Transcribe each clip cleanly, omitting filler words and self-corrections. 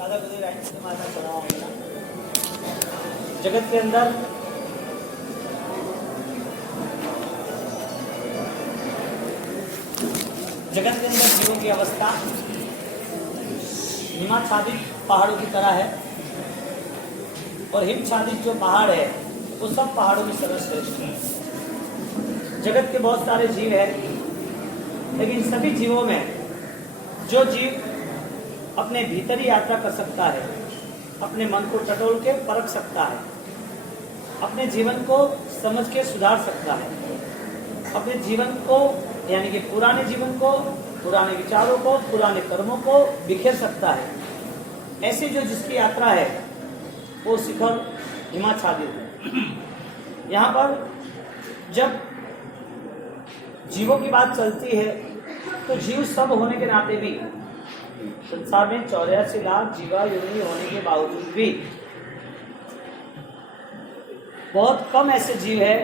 दादा गुरु राइट से माता चढ़ा होगा। जगत के अंदर जीवों की अवस्था हिमाच्छादित पहाड़ों की तरह है और हिमच्छादित जो पहाड़ है वो सब पहाड़ों में सर्वश्रेष्ठ है। जगत के बहुत सारे जीव हैं, लेकिन सभी जीवों में जो जीव अपने भीतर ही यात्रा कर सकता है, अपने मन को टटोल के परख सकता है, अपने जीवन को समझ के सुधार सकता है, अपने जीवन को यानी कि पुराने जीवन को, पुराने विचारों को, पुराने कर्मों को बिखेर सकता है, ऐसी जो जिसकी यात्रा है वो शिखर हिमाच्छादित है। यहाँ पर जब जीवों की बात चलती है तो जीव सब होने के नाते भी संसार में 84 लाख जीवा योनि होने के बावजूद भी बहुत कम ऐसे जीव है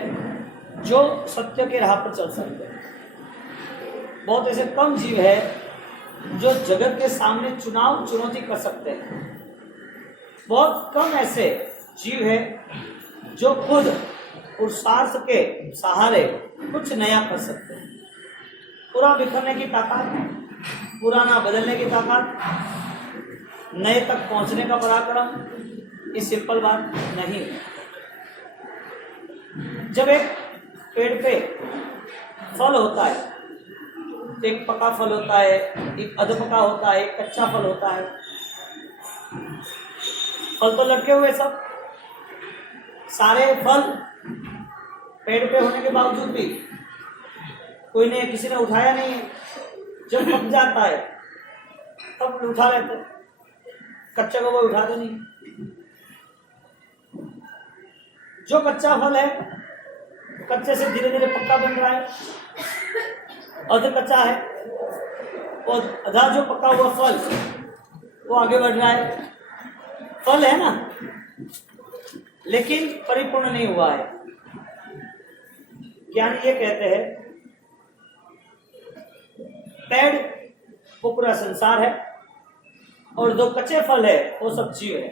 जो सत्य के राह पर चल सकते हैं। बहुत ऐसे कम जीव है जो जगत के सामने चुनौती कर सकते हैं। बहुत कम ऐसे जीव है जो खुद पुरुषार्थ के सहारे कुछ नया कर सकते हैं। पूरा बिखरने की ताकत, पुराना बदलने की ताकत, नए तक पहुंचने का पराक्रम, ये सिंपल बात नहीं है। जब एक पेड़ पे फल होता है तो एक पका फल होता है, एक अधपका होता है, एक कच्चा फल होता है। फल तो लटके हुए सब, सारे फल पेड़ पे होने के बावजूद भी कोई ने किसी ने उठाया नहीं है। जब पक जाता है तब उठा लेते, कच्चे को कोई उठाते नहीं। जो कच्चा फल है कच्चे से धीरे धीरे पक्का बन रहा है, अध कच्चा है और आधा जो पका हुआ फल वो आगे बढ़ रहा है। फल है ना, लेकिन परिपूर्ण नहीं हुआ है। ज्ञान ये कहते हैं पेड़ वो पूरा संसार है और जो कच्चे फल है वो सब जीव है।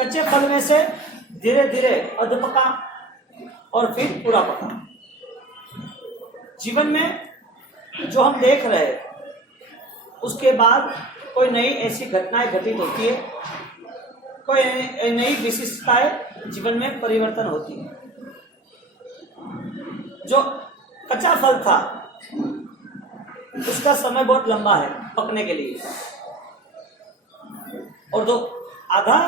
कच्चे फल में से धीरे धीरे अधपका और फिर पूरा पका। जीवन में जो हम देख रहे हैं उसके बाद कोई नई ऐसी घटनाएं घटित होती है, कोई नई विशिष्टताएं जीवन में परिवर्तन होती है। जो कच्चा फल था उसका समय बहुत लंबा है पकने के लिए, और जो आधा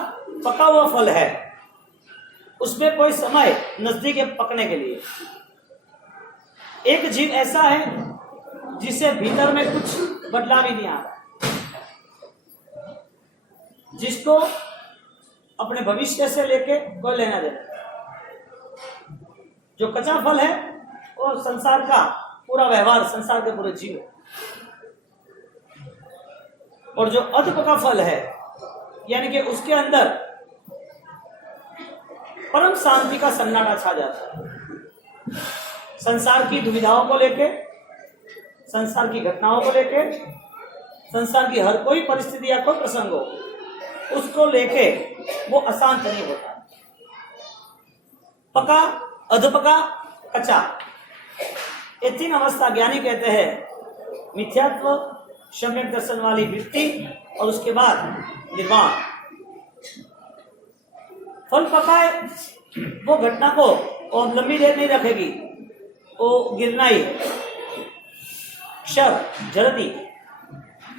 पका हुआ फल है उसमें कोई समय नजदीक है पकने के लिए। एक जीव ऐसा है जिसे भीतर में कुछ बदलाव ही नहीं आ रहा, जिसको अपने भविष्य से लेके कोई लेना देना। जो कच्चा फल है वो संसार का पूरा व्यवहार, संसार के पूरे जीव, और जो अधपका फल है यानी कि उसके अंदर परम शांति का सन्नाटा छा जाता है। संसार की दुविधाओं को लेके, संसार की घटनाओं को लेके, संसार की हर कोई परिस्थिति या कोई प्रसंग हो उसको लेके वो अशांत नहीं होता। पका, अधपका, कच्चा, ये तीन अवस्था ज्ञानी कहते हैं मिथ्यात्व, सम्यक दर्शन वाली वृत्ति और उसके बाद निर्वाण। फल पकाए वो घटना को और लंबी देर नहीं रखेगी, वो गिरना ही, क्षर, जल्दी।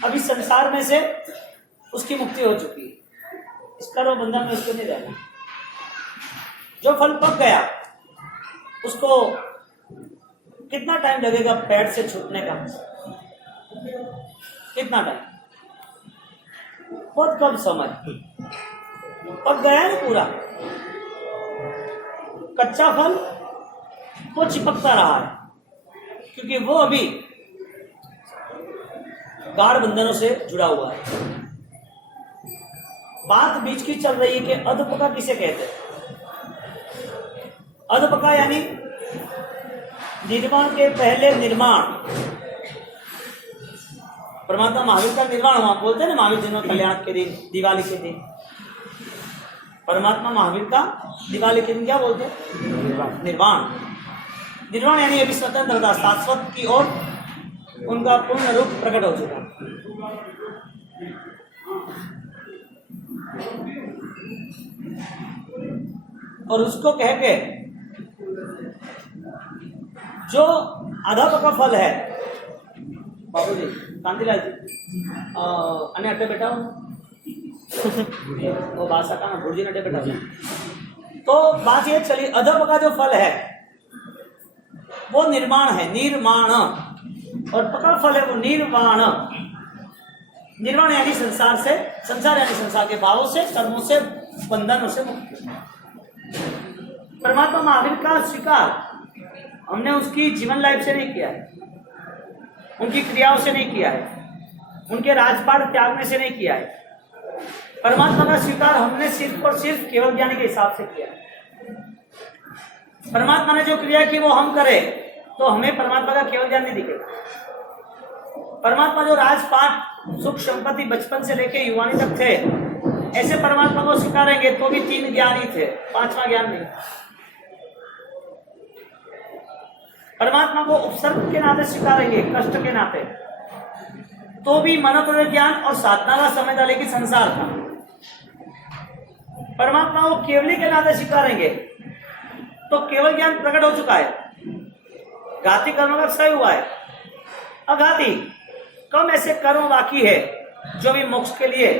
अभी संसार में से उसकी मुक्ति हो चुकी है, इसका वो बंधन में उसको नहीं रहना। जो फल पक गया उसको कितना टाइम लगेगा पेड़ से छूटने का? कितना टाइम? बहुत कम समय। पक गया है पूरा। कच्चा फल वो चिपकता रहा है क्योंकि वो अभी गाढ़ बंधनों से जुड़ा हुआ है। बात बीच की चल रही है कि अधपका किसे कहते हैं। अधपका यानी निर्माण के पहले निर्माण, परमात्मा महावीर का निर्वाण हुआ, बोलते हैं ना महावीर जन्म कल्याण के दिन, दिवाली के दिन। परमात्मा महावीर का दिवाली के दिन क्या बोलते हैं? निर्वाण। निर्वाण यानी अभी स्वतंत्रता, शाश्वत की ओर उनका पूर्ण रूप प्रकट हो चुका। और उसको कह के जो अधप का फल है, बाबू जी कांतिलाल जी अन्य अड्डे बैठा हूँ वो भाषा का ना भुर्जी अड्डे बैठा। तो बात ये चली, अधप का जो फल है वो निर्माण है, निर्माण, और पका फल है वो निर्वाण। निर्वाण यानी संसार से, संसार यानी संसार के भावों से, कर्मों से, बंधनों से मुक्ति। परमात्मा महावीर का स्वीकार हमने उसकी जीवन लाइफ से नहीं किया है, उनकी क्रियाओं से नहीं किया है, उनके राजपाट त्यागने से नहीं किया है। परमात्मा का स्वीकार हमने सिर्फ और सिर्फ केवल ज्ञानी के हिसाब से किया है। परमात्मा ने जो क्रिया की वो हम करें तो हमें परमात्मा का केवल ज्ञान नहीं दिखेगा। परमात्मा जो राजपाट, सुख संपत्ति बचपन से लेके युवानी तक थे, ऐसे परमात्मा को स्वीकारेंगे तो भी 3 ज्ञान ही थे, 5वां ज्ञान नहीं। परमात्मा को उपसर्ग के नाते स्वीकारेंगे, कष्ट के नाते, तो भी मनोप्र ज्ञान और साधना का समय डाले की संसार था। परमात्मा को केवली के नाते स्वीकारेंगे तो केवल ज्ञान प्रकट हो चुका है, घाती कर्म का क्षय हुआ है। अघाती कम ऐसे कर्म बाकी है जो भी मोक्ष के लिए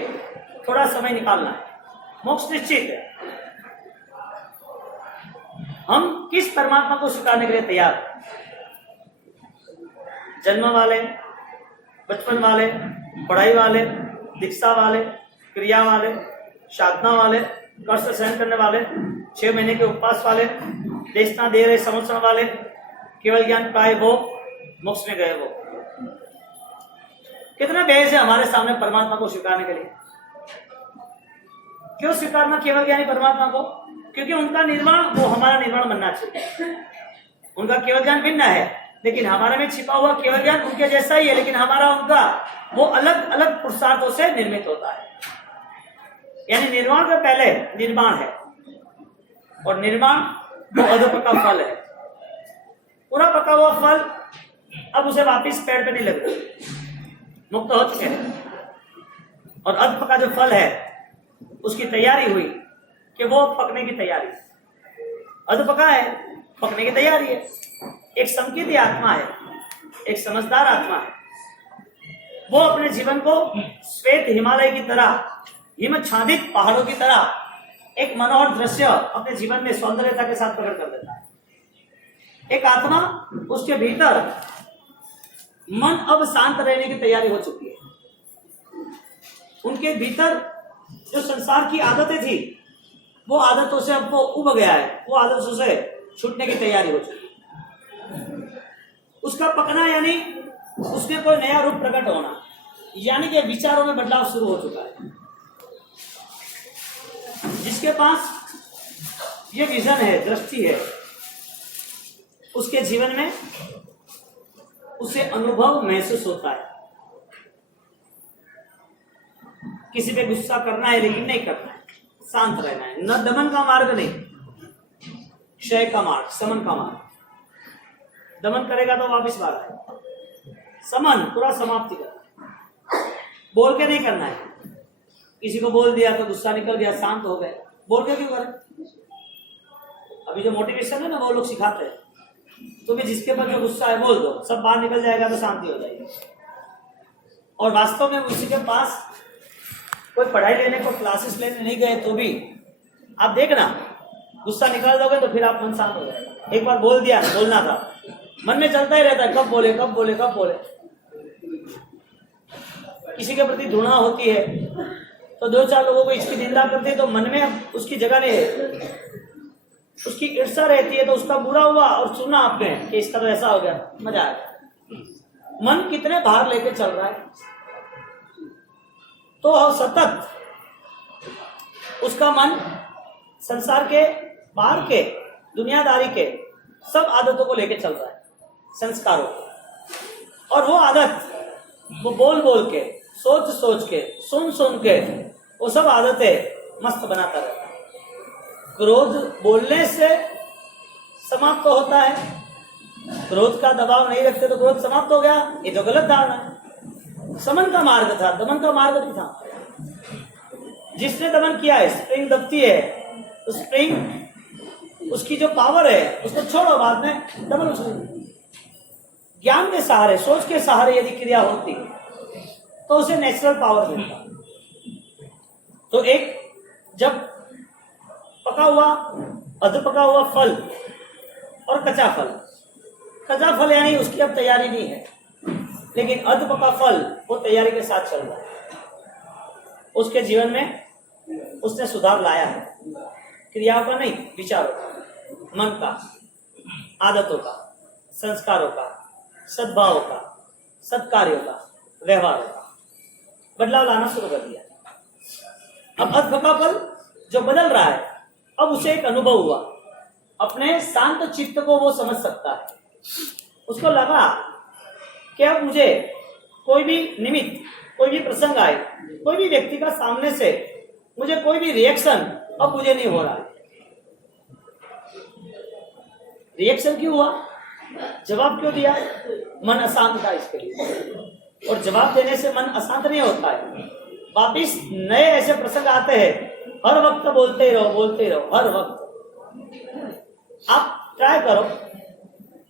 थोड़ा समय निकालना है, मोक्ष निश्चित है। हम किस परमात्मा को स्वीकारने के लिए तैयार? जन्म वाले, बचपन वाले, पढ़ाई वाले, दीक्षा वाले, क्रिया वाले, साधना वाले, कष्ट सहन करने वाले, 6 महीने के उपवास वाले, देशना दे रहे संवत्सर वाले, केवल ज्ञान पाए वो, मोक्ष में गए वो। कितना बेहद है हमारे सामने परमात्मा को स्वीकारने के लिए। क्यों स्वीकारना केवल ज्ञानी परमात्मा को? क्योंकि उनका निर्वाण वो हमारा निर्वाण बनना चाहिए। उनका केवल ज्ञान भिन्न है, लेकिन हमारे में छिपा हुआ केवल ज्ञान उनके जैसा ही है, लेकिन हमारा उनका वो अलग अलग पुरुषार्थों से निर्मित होता है। यानी निर्वाण के पहले निर्माण है, और निर्माण वो अधप का फल है। पूरा पका हुआ फल अब उसे वापिस पेड़ पे नहीं लग रहा, मुक्त हो चुके हैं। और अधप का जो फल है उसकी तैयारी हुई कि वो पकने की तैयारी, अधपका है, पकने की तैयारी है। एक संकीर्ति आत्मा है, एक समझदार आत्मा है, वो अपने जीवन को श्वेत हिमालय की तरह, हिमच्छादित पहाड़ों की तरह एक मनोहर दृश्य अपने जीवन में सौंदर्यता के साथ प्रकट कर देता है। एक आत्मा, उसके भीतर मन अब शांत रहने की तैयारी हो चुकी है। उनके भीतर जो संसार की आदतें थी वो आदतों से अब वो उब गया है, वो आदतों से छूटने की तैयारी हो चुकी है। उसका पकना यानी उसमें कोई नया रूप प्रकट होना, यानी कि विचारों में बदलाव शुरू हो चुका है। जिसके पास ये विजन है, दृष्टि है, उसके जीवन में उसे अनुभव महसूस होता है। किसी पे गुस्सा करना है लेकिन नहीं करना है, शांत रहना है। न दमन का मार्ग नहीं, क्षय का मार्ग, समन का मार्ग। दमन करेगा तो वापिस बाहर आएगा, समन पूरा समाप्ति करना, बोल के नहीं करना है। किसी को बोल दिया तो गुस्सा निकल गया, शांत हो गए, बोल के क्यों करें? अभी जो मोटिवेशन है ना वो लोग सिखाते हैं, तो भी जिसके पास जो गुस्सा है बोल दो, सब बाहर निकल जाएगा तो शांति हो जाएगी। और वास्तव में उसी के पास कोई पढ़ाई लेने को, क्लासेस लेने नहीं गए तो भी आप देखना, गुस्सा निकाल दोगे तो फिर आप मन शांत हो जाएगा। एक बार बोल दिया, बोलना था, मन में चलता ही रहता है, कब बोले कब बोले कब बोले। किसी के प्रति घृणा होती है तो 2-4 लोगों को इसकी निंदा करते हैं तो मन में अब उसकी जगह नहीं है। उसकी ईर्ष्या रहती है तो उसका बुरा हुआ और सुना आपने कि इसका तो ऐसा हो गया, मजा आया। मन कितने बाहर लेके चल रहा है, तो सतत उसका मन संसार के, बाहर के, दुनियादारी के सब आदतों को लेके चल रहा है, संस्कारों को। और वो आदत वो बोल बोल के, सोच सोच के, सुन सुन के वो सब आदतें मस्त बनाता रहता है। क्रोध बोलने से समाप्त तो होता है, क्रोध का दबाव नहीं रखते तो क्रोध समाप्त हो गया, ये तो गलत धारणा है। समन का मार्ग था, दमन का मार्ग नहीं था। जिसने दमन किया है, स्प्रिंग दबती है तो स्प्रिंग उसकी जो पावर है उसको छोड़ो, बाद में डबल उसमें ज्ञान के सहारे, सोच के सहारे यदि क्रिया होती तो उसे नेचुरल पावर मिलता। तो एक जब पका हुआ, अध पका हुआ फल और कच्चा फल यानी उसकी अब तैयारी नहीं है, लेकिन अध पका फल वो तैयारी के साथ चल रहा है। उसके जीवन में उसने सुधार लाया है, क्रियाओं का नहीं, विचारों का, मन का, आदतों का, संस्कारों का, सद्भावों का, सत्कार्यों का, व्यवहारों का बदलाव लाना शुरू कर दिया। अब अधपका फल जो बदल रहा है, अब उसे एक अनुभव हुआ, अपने शांत चित्त को वो समझ सकता है। उसको लगा कि अब मुझे कोई भी निमित्त, कोई भी प्रसंग आए, कोई भी व्यक्ति का सामने से मुझे कोई भी रिएक्शन अब मुझे नहीं हो रहा है। रिएक्शन क्यों हुआ, जवाब क्यों दिया, मन अशांत था इसके लिए। और जवाब देने से मन अशांत नहीं होता है, वापिस नए ऐसे प्रसंग आते हैं, हर वक्त बोलते ही रहो हर वक्त। आप ट्राई करो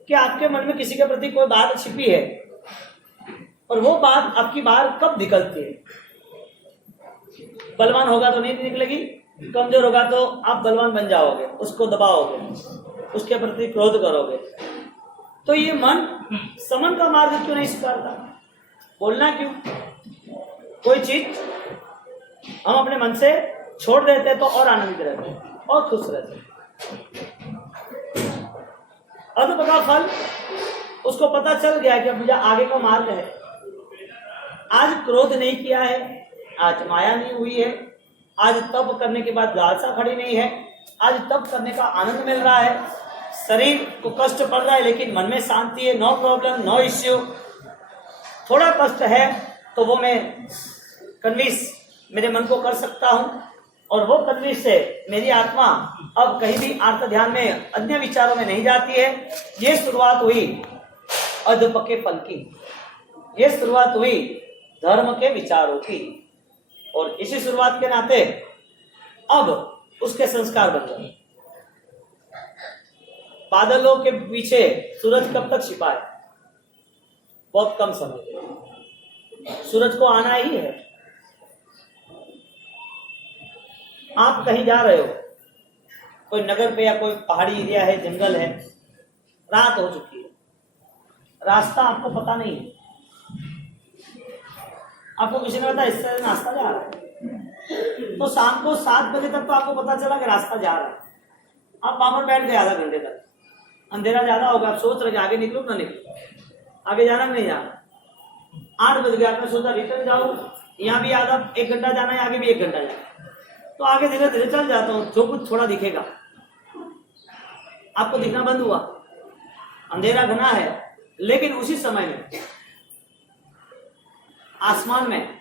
कि आपके मन में किसी के प्रति कोई बात छिपी है और वो बात आपकी बाहर कब निकलती है। बलवान होगा तो नहीं निकलेगी, कमजोर होगा तो आप बलवान बन जाओगे, उसको दबाओगे, उसके प्रति क्रोध करोगे। तो ये मन समन का मार्ग क्यों नहीं स्वीकारता, बोलना क्यों। कोई चीज हम अपने मन से छोड़ देते तो और आनंदित रहते, और खुश रहते। अधपका फल, उसको पता चल गया कि अब मुझे आगे का मार्ग है। आज क्रोध नहीं किया है, आज माया नहीं हुई है, आज तप करने के बाद लालसा खड़ी नहीं है, आज तप करने का आनंद मिल रहा है। शरीर को कष्ट पड़ रहा है लेकिन मन में शांति है, नो प्रॉब्लम, नो इश्यू। थोड़ा कष्ट है तो वो मैं कन्विंस मेरे मन को कर सकता हूं, और वो कन्विंस से मेरी आत्मा अब कहीं भी आर्त ध्यान में, अन्य विचारों में नहीं जाती है। ये शुरुआत हुई अधपके फल की, ये शुरुआत हुई धर्म के विचारों की, और इसी शुरुआत के नाते अब उसके संस्कार बन गए। बादलों के पीछे सूरज कब तक छिपा है, बहुत कम समय, सूरज को आना ही है। आप कहीं जा रहे हो, कोई नगर पे या कोई पहाड़ी एरिया है, जंगल है, रात हो चुकी है, रास्ता आपको पता नहीं है, आपको किसी ने बताया इससे रास्ता जा रहा है, तो शाम को 7 बजे तक तो आपको पता चला कि रास्ता जा रहा है। आप वहां पर बैठ गए आधा घंटे तक, अंधेरा ज्यादा होगा, आप सोच रहे आगे निकलूं ना निकलूं, आगे जाना नहीं जाना। 8 बज गए, आपने सोचा रिटर्न जाऊं, यहाँ भी आधा 1 घंटा जाना है, आगे भी 1 घंटा जाना, तो आगे धीरे धीरे चल जाता हूँ, जो कुछ थोड़ा दिखेगा। आपको दिखना बंद हुआ, अंधेरा घना है, लेकिन उसी समय में आसमान में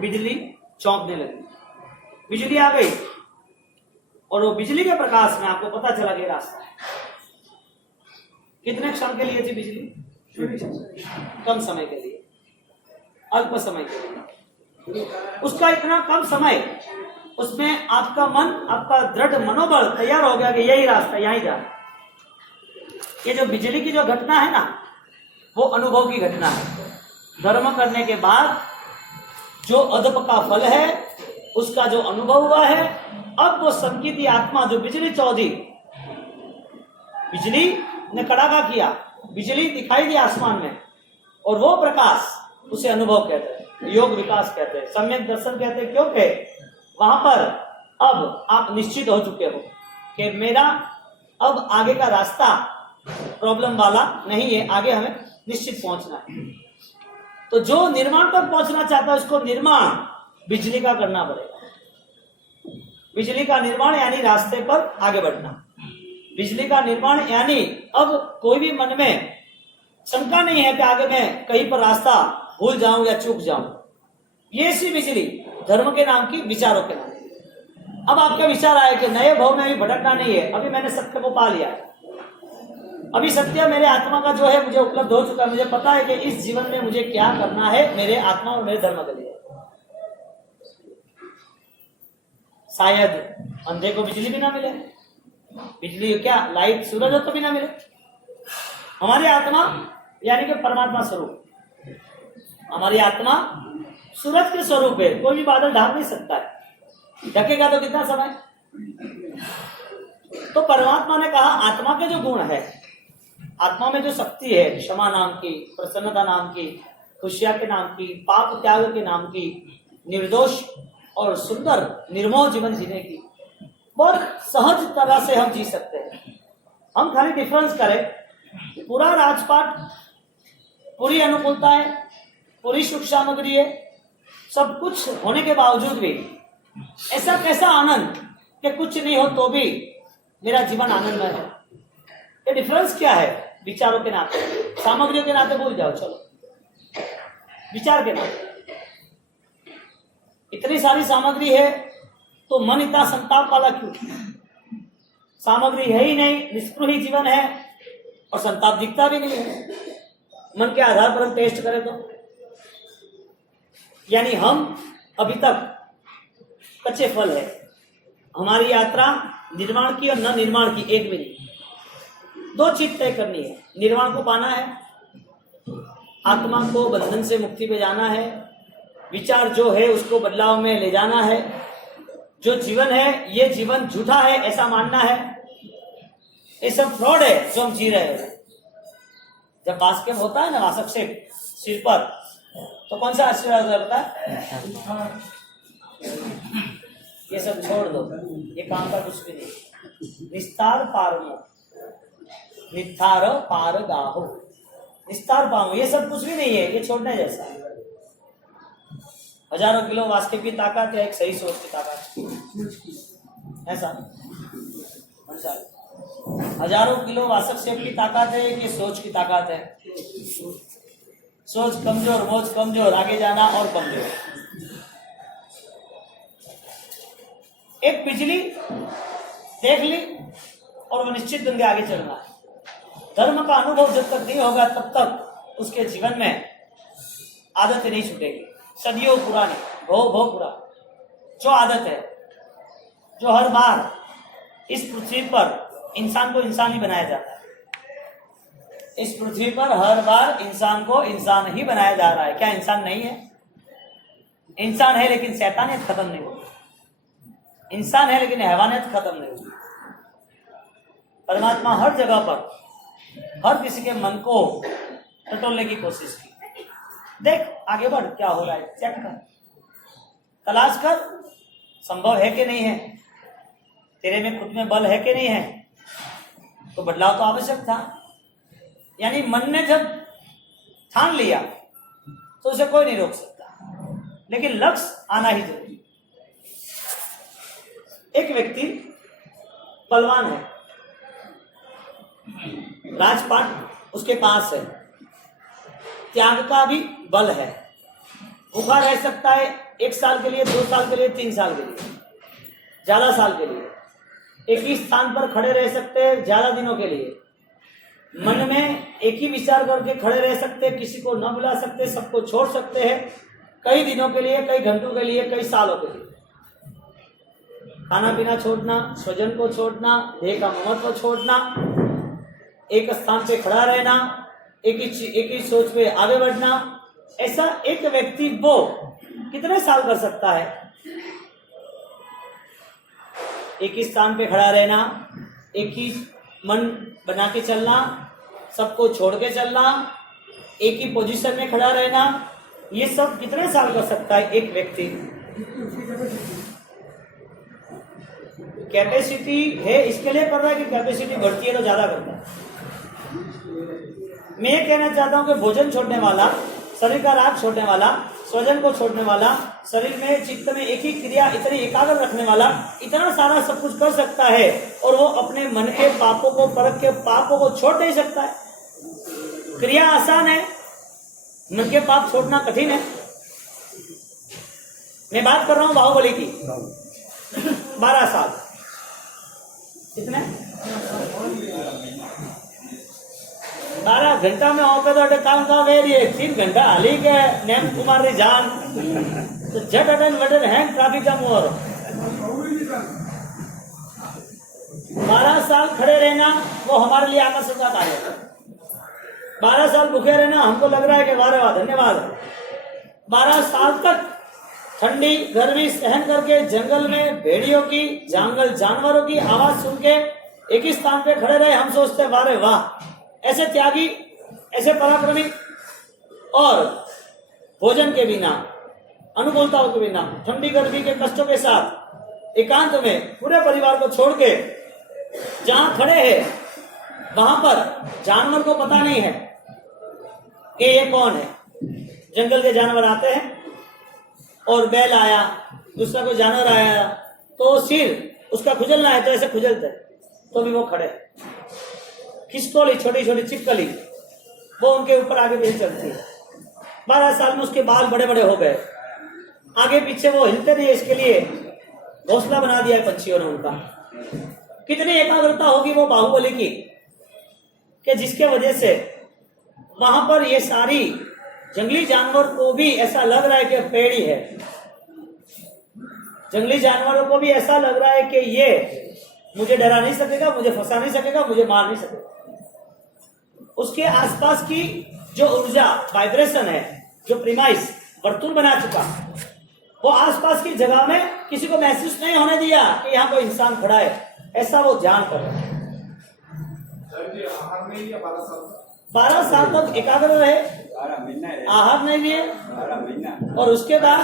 बिजली चौंकने लगी, बिजली आ गई, और वो बिजली के प्रकाश में आपको पता चला कि रास्ता है। कितने क्षण के लिए थी बिजली, कम समय के लिए, अल्प समय के लिए। उसका इतना कम समय, उसमें आपका मन, आपका दृढ़ मनोबल तैयार हो गया कि यही रास्ता, यहीं जाना। ये जो बिजली की जो घटना है ना, वो अनुभव की घटना है। धर्म करने के बाद जो अधपका फल है, उसका जो अनुभव हुआ है, अब वो संकीर्ति आत्मा जो बिजली चौधी, बिजली ने कड़ाका किया, बिजली दिखाई दी आसमान में, और वो प्रकाश उसे अनुभव कहते हैं, योग विकास कहते हैं, सम्यक दर्शन कहते हैं। क्योंकि वहां पर अब आप निश्चित हो चुके हो कि मेरा अब आगे का रास्ता प्रॉब्लम वाला नहीं है, आगे हमें निश्चित पहुंचना है। तो जो निर्माण तक पहुंचना चाहता है, उसको निर्माण बिजली का करना पड़ेगा। बिजली का निर्माण यानी रास्ते पर आगे बढ़ना, बिजली का निर्माण यानी अब कोई भी मन में शंका नहीं है कि आगे में कहीं पर रास्ता भूल जाऊं या चूक जाऊं, ये सी बिजली धर्म के नाम की, विचारों के नाम की। अब आपका विचार आया कि नए भाव में अभी भटकना नहीं है, अभी मैंने सत्य को पा लिया, अभी सत्य मेरे आत्मा का जो है मुझे उपलब्ध हो चुका है, मुझे पता है कि इस जीवन में मुझे क्या करना है मेरे आत्मा और मेरे धर्म के लिए। शायद अंधे को बिजली भी ना मिले, बिजली क्या लाइट सूरज हो तो भी ना मिले। हमारी आत्मा यानी कि परमात्मा स्वरूप, हमारी आत्मा सूरज के स्वरूप है, कोई भी बादल ढाक नहीं सकता है, ढकेगा तो कितना समय। तो परमात्मा ने कहा आत्मा के जो गुण है, आत्मा में जो शक्ति है, क्षमा नाम की, प्रसन्नता नाम की, खुशियां के नाम की, पाप त्याग के नाम की, निर्दोष और सुंदर निर्मोह जीवन जीने की, बहुत सहज तरह से हम जी सकते हैं। हम खाली डिफरेंस करें, पूरा राजपाट, पूरी अनुकूलता है, पूरी सुख सामग्री है, सब कुछ होने के बावजूद भी ऐसा कैसा आनंद कि कुछ नहीं हो तो भी मेरा जीवन आनंदमय है। ये डिफरेंस क्या है? विचारों के नाते, सामग्रियों के नाते भूल जाओ, चलो विचार के नाते। इतनी सारी सामग्री है तो मन इतना संताप वाला क्यों? सामग्री है ही नहीं, निष्पृही जीवन है और संताप दिखता भी नहीं है। मन के आधार पर हम टेस्ट करें तो यानी हम अभी तक कच्चे फल है। हमारी यात्रा निर्माण की और न निर्माण की एक भी नहीं। दो चीज तय करनी है, निर्माण को पाना है, आत्मा को बंधन से मुक्ति पे जाना है, विचार जो है उसको बदलाव में ले जाना है, जो जीवन है ये जीवन झूठा है ऐसा मानना है, ये सब फ्रॉड है जो हम जी रहे हैं। जब बास्केट होता है ना वासक से सिर पर, तो कौन सा आशीर्वाद होता है? ये सब छोड़ दो, ये काम का कुछ भी नहीं। निस्तार पारमो, निस्तार पार गाहो, निस्तार पाओ, ये सब कुछ भी नहीं है, ये छोड़ने जैसा है। हजारों किलो वास्केट की ताकत है, एक सही सोच की ताकत ऐसा। हजारों किलो वासक सेब की ताकत है कि सोच की ताकत है? सोच कमजोर, मोच कमजोर, आगे जाना और कमजोर। एक बिजली देख ली और वो निश्चित बन के आगे चलना है। धर्म का अनुभव जब तक नहीं होगा तब तक उसके जीवन में आदत नहीं छूटेगी। सदियों पुरानी भो पुरानी जो आदत है, जो हर बार इस पृथ्वी पर इंसान को इंसान ही बनाया जाता है। इस पृथ्वी पर हर बार इंसान को इंसान ही बनाया जा रहा है। क्या इंसान नहीं है? इंसान है लेकिन शैतानियत खत्म नहीं हुई। इंसान है लेकिन हैवानियत खत्म नहीं हुई। परमात्मा हर जगह पर हर किसी के मन को टटोलने की कोशिश की। देख आगे बढ़, क्या हो रहा है, चेक कर, तलाश कर, संभव है कि नहीं है, तेरे में खुद में बल है कि नहीं है। तो बदलाव तो आवश्यक था। यानी मन ने जब ठान लिया तो उसे कोई नहीं रोक सकता, लेकिन लक्ष्य आना ही जरूरी। एक व्यक्ति बलवान है, राजपाट उसके पास है, त्याग का भी बल है, भूखा रह सकता है 1 साल के लिए, 2 साल के लिए, 3 साल के लिए, ज्यादा साल के लिए, एक ही स्थान पर खड़े रह सकते हैं ज्यादा दिनों के लिए, मन में एक ही विचार करके खड़े रह सकते हैं, किसी को न बुला सकते, सबको छोड़ सकते हैं कई दिनों के लिए, कई घंटों के लिए, कई सालों के लिए। खाना पीना छोड़ना, स्वजन को छोड़ना, देह का महत्व छोड़ना, एक स्थान पे खड़ा रहना, एक ही सोच पे आगे बढ़ना, ऐसा एक व्यक्ति वो कितने साल कर सकता है? एक ही स्थान पे खड़ा रहना, एक ही मन बना के चलना, सबको छोड़ के चलना, एक ही पोजीशन में खड़ा रहना, ये सब कितने साल कर सकता है एक व्यक्ति? कैपेसिटी है इसके लिए कर रहा है कि कैपेसिटी बढ़ती है तो ज्यादा करता है? मैं ये कहना चाहता हूं कि भोजन छोड़ने वाला, शरीर का राग छोड़ने वाला, स्वजन को छोड़ने वाला, शरीर में चित्त में एक ही क्रिया इतनी एकाग्र रखने वाला इतना सारा सब कुछ कर सकता है और वो अपने मन के पापों को, परख के पापों को छोड़ नहीं सकता है। क्रिया आसान है, उनके पाप छोड़ना कठिन है। मैं बात कर रहा हूं बाहुबली की। 12 साल कितने 12 घंटा में होते तो काम का वेरी 3 घंटा हाली के नेम कुमार री जान तो जट अटन वटन है ट्रैफिक जाम और 12 साल खड़े रहना वो हमारे लिए आकर्षण का कार्य है। 12 साल भूखे रहना हमको लग रहा है कि वाह वाह धन्यवाद। 12 साल तक ठंडी गर्मी सहन करके जंगल में भेड़ियों की जंगल जानवरों की आवाज सुन के एक ही स्थान पे खड़े रहे। हम सोचते हैं वाह वाह ऐसे त्यागी ऐसे पराक्रमी और भोजन के बिना अनुकूलताओं के बिना ठंडी गर्मी के कष्टों के साथ एकांत में पूरे परिवार को छोड़ के जहां खड़े हैं वहां पर जानवर को पता नहीं है कि ये कौन है। जंगल के जानवर आते हैं और बैल आया दूसरा कोई जानवर आया तो सिर उसका खुजलना है तो ऐसे खुजलते तो भी वो खड़े। खिसकोली छोटी छोटी चिपकली वो उनके ऊपर आगे पीछे चलती है। 12 साल में उसके बाल बड़े बड़े हो गए, आगे पीछे वो हिलते नहीं। इसके लिए घोंसला बना दिया है पंछियों ने उनका। कितनी एकाग्रता होगी वो बाहुबली की कि जिसके वजह से वहां पर ये सारी जंगली जानवर को भी ऐसा लग रहा है कि पेड़ ही है। जंगली जानवरों को भी ऐसा लग रहा है कि ये मुझे डरा नहीं सकेगा, मुझे फंसा नहीं सकेगा, मुझे मार नहीं सकेगा। उसके आसपास की जो ऊर्जा वाइब्रेशन है, जो प्रीमाइस वर्तुल बना चुका, वो आसपास की जगह में किसी को महसूस नहीं होने दिया कि यहाँ कोई इंसान खड़ा है। ऐसा वो जान कर 12 साल तक एकाग्र रहे, आहार नहीं लिए और उसके बाद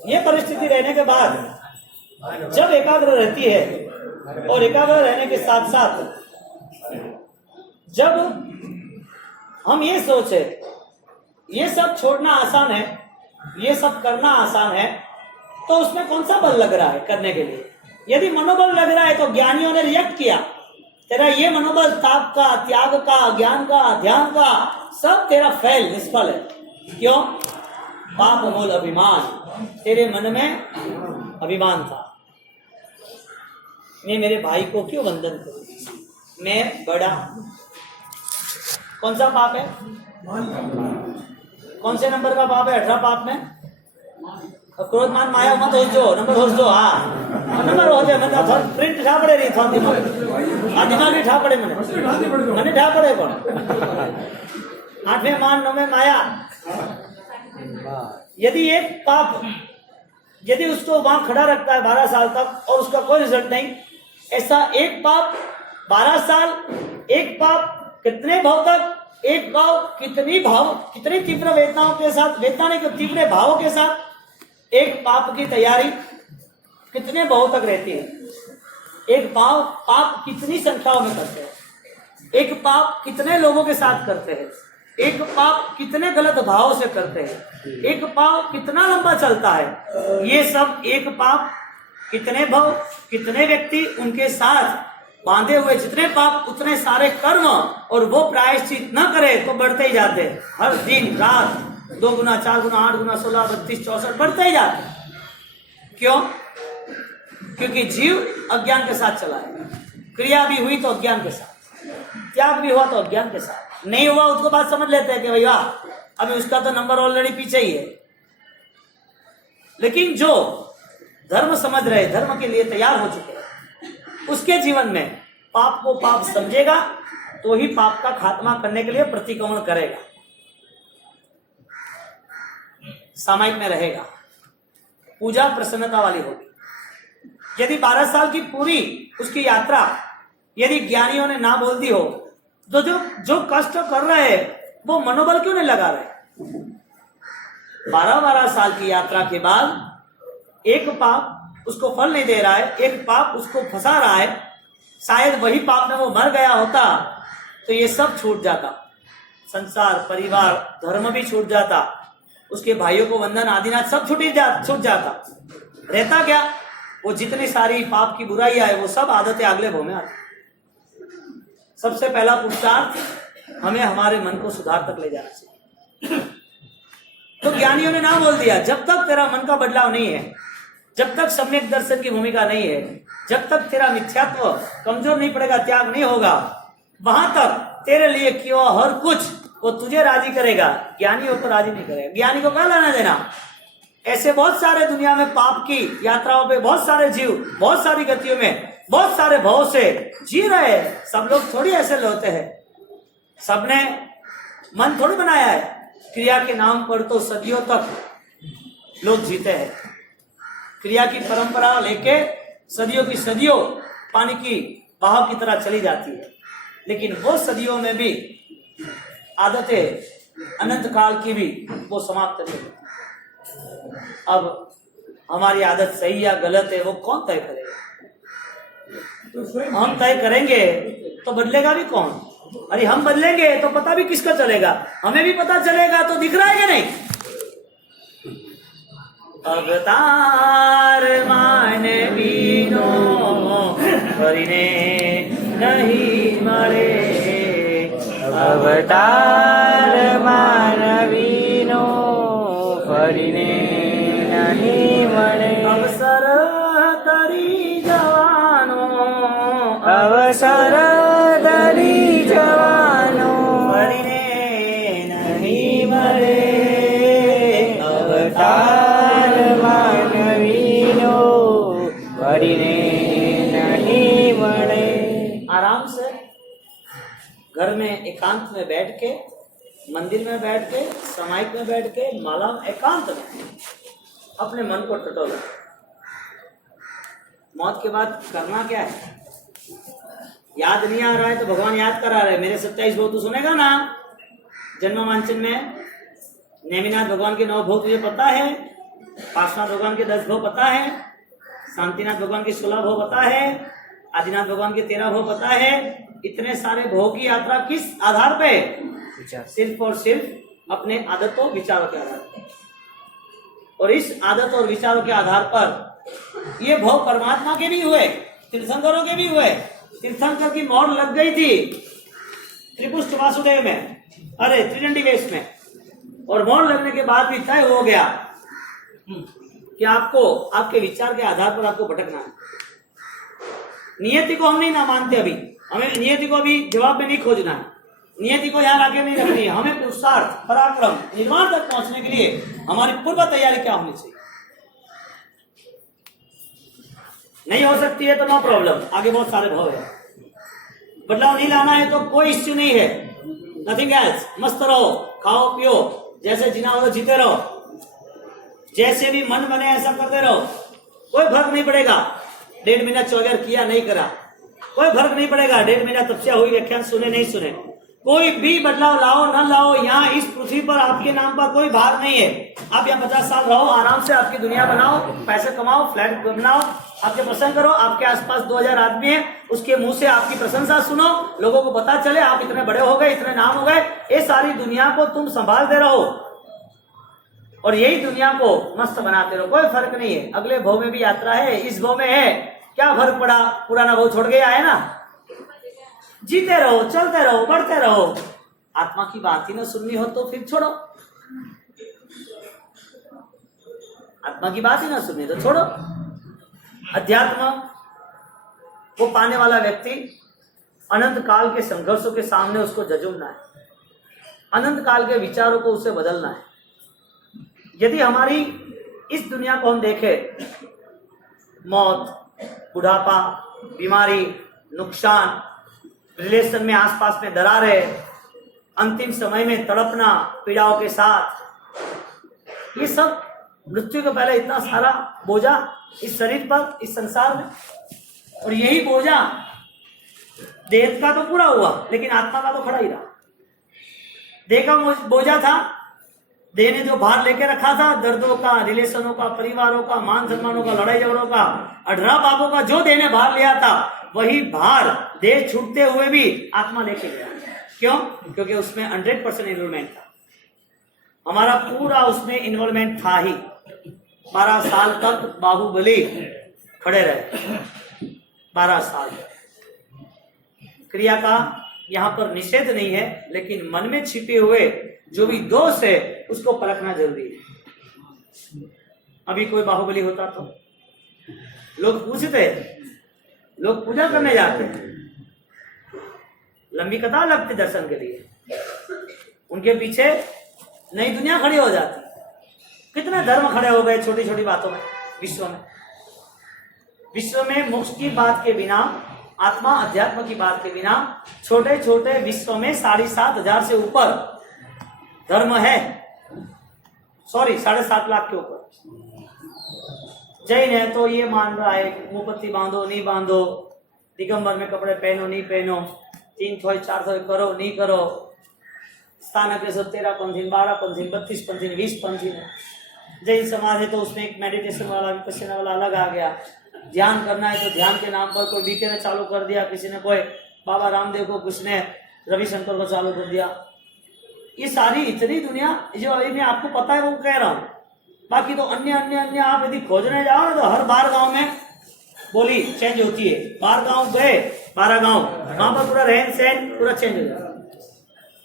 ये परिस्थिति रहने के बाद जब एकाग्र रहती है और एकाग्र रहने के साथ साथ जब हम ये सोचे ये सब छोड़ना आसान है, ये सब करना आसान है, तो उसमें कौन सा बल लग रहा है करने के लिए? यदि मनोबल लग रहा है तो ज्ञानियों ने रिएक्ट किया, तेरा ये मनोबल ताप का, त्याग का, ज्ञान का, ध्यान का सब तेरा फेल निष्फल है। क्यों? पाप मूल अभिमान, तेरे मन में अभिमान था। मैं मेरे भाई को क्यों वंदन करूं, मैं बड़ा। कौन सा पाप है? कौन से नंबर का पाप है? 18 पाप में क्रोध मान माया मत हो जो नंबर हो जो हाँ नंबर हो जाए मतलब थोड़ा प्रिंट ठा पड़े रही थोड़ा दिमाग नहीं ठा पड़े मैंने ठा पड़े कौन 8वें मान 9वें माया। यदि एक पाप यदि उसको वहां खड़ा रखता है 12 साल तक और उसका कोई रिजल्ट नहीं, ऐसा एक पाप 12 साल, एक पाप कितने भाव तक, एक भाव कितनी तीव्र वेदनाओं के साथ, वेदना नहीं तीव्र भावों के साथ एक पाप की तैयारी कितने भाव तक रहती है। एक पाप कितनी संख्याओं में करते हैं, एक पाप कितने लोगों के साथ करते हैं, एक पाप कितने गलत भावों से करते हैं, एक पाप कितना लंबा चलता है। ये सब एक पाप कितने भाव, कितने व्यक्ति उनके साथ बांधे हुए, जितने पाप उतने सारे कर्म, और वो प्रायश्चित न करे तो बढ़ते ही जाते हैं। हर दिन रात 2 गुना 4 गुना 8 गुना 16 32 64 बढ़ते ही जाते हैं। क्यों? क्योंकि जीव अज्ञान के साथ चला है। क्रिया भी हुई तो अज्ञान के साथ, त्याग भी हुआ तो अज्ञान के साथ, नहीं हुआ उसको बात समझ लेते हैं कि भैया अभी उसका तो नंबर ऑलरेडी पीछे ही है। लेकिन जो धर्म समझ रहे, धर्म के लिए तैयार हो चुके हैं, उसके जीवन में पाप को पाप समझेगा तो ही पाप का खात्मा करने के लिए प्रतिक्रमण करेगा, सामायिक में रहेगा, पूजा प्रसन्नता वाली होगी। यदि 12 साल की पूरी उसकी यात्रा यदि ज्ञानियों ने ना बोल दी हो तो जो कष्ट कर रहे हैं वो मनोबल क्यों नहीं लगा रहे? 12 साल की यात्रा के बाद एक पाप उसको फल नहीं दे रहा है, एक पाप उसको फंसा रहा है। शायद वही पाप में वो मर गया होता तो ये सब छूट जाता, संसार, परिवार, धर्म भी छूट जाता, उसके भाइयों को वंदन आदिनाथ सब छूट जाता। रहता क्या? वो जितनी सारी पाप की बुराइयां है वो सब आदतें अगले भाव में आती। सबसे पहला पुरुषार्थ हमें हमारे मन को सुधार तक ले जाना चाहिए। तो ज्ञानियों ने ना बोल दिया, जब तक तेरा मन का बदलाव नहीं है, जब तक सम्यक दर्शन की भूमिका नहीं है, जब तक तेरा मिथ्यात्व कमजोर नहीं पड़ेगा, त्याग नहीं होगा, वहां तक तेरे लिए किया हर कुछ वो तुझे राजी करेगा, ज्ञानियों को राजी नहीं करेगा। ज्ञानी को क्या लेना देना। ऐसे बहुत सारे दुनिया में पाप की यात्राओं पे बहुत सारे जीव बहुत सारी गतियों में बहुत सारे भाव से जी रहे हैं। सब लोग थोड़ी ऐसे होते हैं, सबने मन थोड़ी बनाया है। क्रिया के नाम पर तो सदियों तक लोग जीते हैं। क्रिया की परंपरा लेके सदियों की सदियों पानी की बहाव की तरह चली जाती है, लेकिन वो सदियों में भी आदतें अनंत काल की भी वो समाप्त नहीं होती। अब हमारी आदत सही या गलत है वो कौन तय करेगा? हम तय करेंगे तो बदलेगा भी कौन? अरे हम बदलेंगे तो पता भी किसका चलेगा? हमें भी पता चलेगा तो दिख रहा है कि नहीं? अवतार मानवीनो फरीने नहीं मरे, अवतार मानवीनो फरीने नहीं मरे। अवसर तरी जवानो, अवसर दरी जवानो फरीने नहीं मरे। अवतार मानवीनो फरीने नहीं मरे। आराम से घर में एकांत में बैठ के, मंदिर में बैठ के, समाइक में बैठ के, माला एकांत में अपने मन को टटोलो। मौत के बाद करना क्या है? याद नहीं आ रहा है तो भगवान याद करा रहे। मेरे 27 भोग तू सुनेगा ना? जन्म वांचन में नेमिनाथ भगवान के 9 भोग तुझे पता है, पार्श्वनाथ भगवान के 10 भोग पता है, शांतिनाथ भगवान के 16 भोग पता है, आदिनाथ भगवान के 13 भोग पता है। इतने सारे भोग की यात्रा किस आधार पे? सिर्फ और सिर्फ अपने आदतों विचारों के आधार पर। और इस आदत और विचारों के आधार पर ये भोग परमात्मा के भी हुए, तीर्थंकरों के भी हुए। तीर्थंकर की मोहर लग गई थी त्रिपुष्ट वासुदेव में, अरे त्रिदंडी वेश में, और मोहर लगने के बाद भी तय हो गया कि आपको आपके विचार के आधार पर आपको भटकना है। नियति को हम नहीं ना मानते, अभी हमें नियति को अभी जवाब में नहीं खोजना है, नियति को यहाँ आके नहीं रखनी है। हमें पुरुषार्थ, पराक्रम, निर्माण तक पहुंचने के लिए हमारी पूर्व तैयारी क्या होनी चाहिए? नहीं हो सकती है तो नो प्रॉब्लम, आगे बहुत सारे भाव है। बदलाव नहीं लाना है तो कोई इश्यू नहीं है, नथिंग एल्स। मस्त रहो, खाओ पियो, जैसे जीना हो जीते रहो, जैसे भी मन बने ऐसा करते रहो, कोई फर्क नहीं पड़ेगा। 1.5 महीना चौगर किया नहीं करा, कोई फर्क नहीं पड़ेगा। 1.5 महीना तपस्या हुई, व्याख्यान सुने नहीं सुने, कोई भी बदलाव लाओ न लाओ, यहाँ इस पृथ्वी पर आपके नाम पर कोई भार नहीं है। आप यहाँ 50 साल रहो, आराम से आपकी दुनिया बनाओ, पैसे कमाओ, फ्लैट बनाओ, आपके प्रसंग करो। आपके आसपास 2000 आदमी है, उसके मुंह से आपकी प्रशंसा सुनो, लोगों को पता चले आप इतने बड़े हो गए, इतने नाम हो गए। ये सारी दुनिया को तुम संभालते रहो और यही दुनिया को मस्त बनाते रहो, कोई फर्क नहीं है। अगले भव में भी यात्रा है, इस भव में है, क्या फर्क पड़ा? पुराना भव छोड़ गया है ना। जीते रहो, चलते रहो, बढ़ते रहो। आत्मा की बात ही ना सुननी हो तो फिर छोड़ो, आत्मा की बात ही ना सुननी तो छोड़ो। अध्यात्म को पाने वाला व्यक्ति अनंत काल के संघर्षों के सामने उसको जजुमना है, अनंत काल के विचारों को उसे बदलना है। यदि हमारी इस दुनिया को हम देखें, मौत, बुढ़ापा, बीमारी, नुकसान, रिलेशन में आसपास में दरारें, अंतिम समय में तड़पना पीड़ाओं के साथ, ये सब मृत्यु के पहले इतना सारा बोझा इस शरीर पर, इस संसार में। और यही बोझा देह का तो पूरा हुआ, लेकिन आत्मा का तो खड़ा ही रहा। देह का बोझा था, देह ने जो भार लेके रखा था, दर्दों का, रिलेशनों का, परिवारों का, मान सम्मानों का, लड़ाई झगड़ों का, 18 पापों का जो देह ने भार लिया था, वही भार देह छूटते हुए भी आत्मा लेके गया। क्यों? क्योंकि उसमें 100% इन्वॉल्वमेंट था। हमारा पूरा उसमें इन्वॉल्वमेंट था ही। 12 साल तक बाहुबली खड़े रहे, 12 साल। क्रिया का यहाँ पर निषेध नहीं है, लेकिन मन में छिपे हुए जो भी दोष है उसको परखना जरूरी है। अभी कोई बाहुबली होता तो लोग पूछते, लोग पूजा करने जाते हैं, लंबी कतार लगती दर्शन के लिए, उनके पीछे नई दुनिया खड़ी हो जाती। कितने धर्म खड़े हो गए छोटी छोटी बातों में। विश्व में मोक्ष की बात के बिना, आत्मा अध्यात्म की बात के बिना, छोटे छोटे विश्व में 7,500 से ऊपर धर्म है। 7.5 लाख के ऊपर। जैन है तो ये मान रहा है मुपत्ति बांधो नहीं बांधो, दिगंबर में कपड़े पहनो नहीं पहनो, 300 400 करो नहीं करो, स्थानक है 13 पंथी, 12 पंथी, 32 पंथी, 20 पंथी है। जैन समाज है तो उसमें एक मेडिटेशन वाला, विपश्यना वाला अलग आ गया। ध्यान करना है तो ध्यान के नाम पर कोई बीके ने चालू कर दिया, किसी ने कोई बाबा रामदेव को, किसी ने रविशंकर को चालू कर दिया। ये सारी इतनी दुनिया जो अभी मैं आपको पता है वो कह रहा हूँ। बाकी तो अन्य अन्य अन्य आप यदि खोजने जाओ ना तो हर बार गांव में बोली चेंज होती है। बाहर गांव गए, 12 गांव, वहां पर पूरा रहन सहन पूरा चेंज हो जाता है,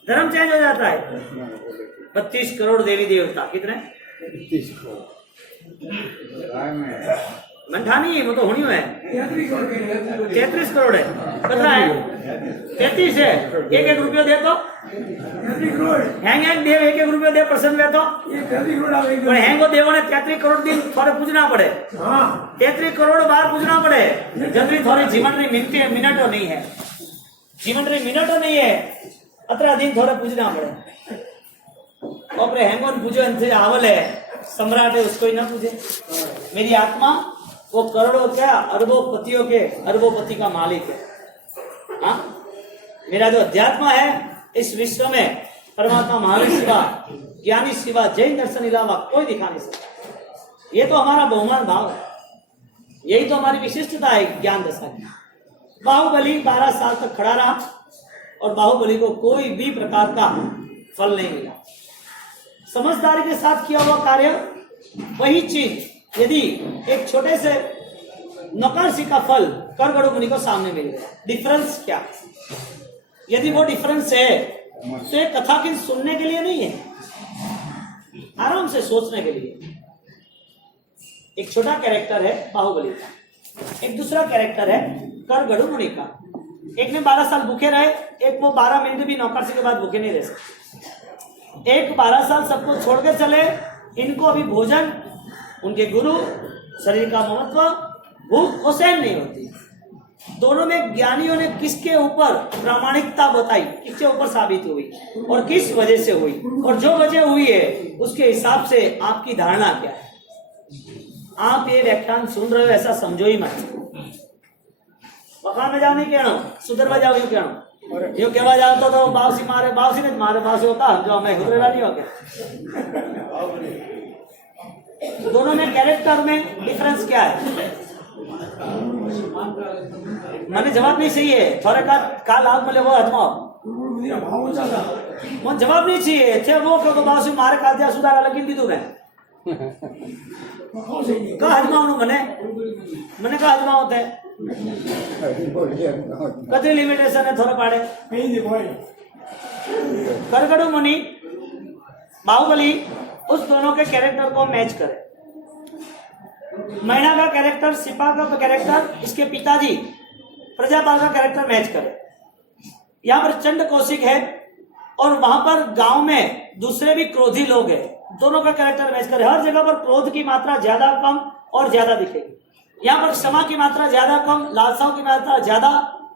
धर्म चेंज हो जाता है। 32 करोड़ देवी देवता, कितने? 32 करोड़ मंठा नहीं है, वो तो होनी है 33 करोड़ है। कितना है? 33 है। 1-1 रुपया दे तो हैंग देव 1-1 रुपया दे प्रसन्न में तो हैंग को देवो ने 33 करोड़ दिन थोड़े पूजना पड़े। 33 करोड़ बार पूजना पड़े। जल्दी थोड़ी जीवन री मिनट नहीं है, जीवन री मिनट नहीं है, अतरा दिन थोड़े पूजना पड़े। और हैंगो पूजो आवल है, सम्राट है उसको ही ना पूजे। मेरी आत्मा वो करोड़ों क्या अरबों पतियों के अरबों का मालिक है। हाँ, मेरा जो अध्यात्म है इस विश्व में परमात्मा महावीर सिवा, ज्ञानी सिवा, जैन दर्शन अलावा कोई दिखा नहीं सकता। ये तो हमारा बहुमान भाव है, यही तो हमारी विशिष्टता है ज्ञान दशा की। बाहुबली 12 साल तक खड़ा रहा और बाहुबली को कोई भी प्रकार का फल नहीं मिला। समझदारी के साथ किया हुआ कार्य, वही चीज यदि एक छोटे से नौकरसी का फल करगड़ू मुनि को सामने मिल गया, डिफरेंस क्या? यदि वो डिफरेंस है तो एक कथा की सुनने के लिए नहीं है, आराम से सोचने के लिए। एक छोटा कैरेक्टर है बाहुबली का, एक दूसरा कैरेक्टर है करगड़ू मुनि का। एक ने 12 साल भूखे रहे, एक वो 12 मिनट भी नौकरसी के बाद भूखे नहीं रह सकते। एक 12 साल सबको छोड़ के चले, इनको अभी भोजन, उनके गुरु, शरीर का महत्व, भूख को सहन नहीं होती। दोनों में ज्ञानियों ने किसके ऊपर प्रामाणिकता बताई, किसके ऊपर साबित हुई और किस वजह से हुई, और जो वजह हुई है उसके हिसाब से आपकी धारणा क्या है। आप ये व्याख्यान सुन रहे हो ऐसा समझो ही मत। मकान में जाओ नहीं कहना, सुधरवा जाओ यूं कहना, यूं कहवा जाओ तो बावसी मारे, बावसी ने मारे, बावसी होता जो मैं हुदरेला नहीं हो गया। दोनों में कैरेक्टर में डिफरेंस क्या है? मैंने जवाब नहीं चाहिए, थोड़े का लाभ मिले वो आत्माओ मन जवाब नहीं चाहिए थे। वो क्यों बावसी मारे का दिया सुधारा लेकिन दीदू में का हजमाओ मैंने कहा हजमा होता है कतरी लिमिटेशन है थोड़ा पाड़े। करगड़ू मुनि बाहुबली उस दोनों के कैरेक्टर को मैच करे। मैना का कैरेक्टर, सिपा का कैरेक्टर, इसके पिताजी प्रजापाल का कैरेक्टर मैच करे। यहाँ पर चंड कौशिक है और वहां पर गांव में दूसरे भी क्रोधी लोग हैं, दोनों का कैरेक्टर मैच करे। हर जगह पर क्रोध की मात्रा ज्यादा कम और ज्यादा दिखेगी। यहाँ पर क्षमा की मात्रा ज्यादा कम, लालसाओं की मात्रा ज्यादा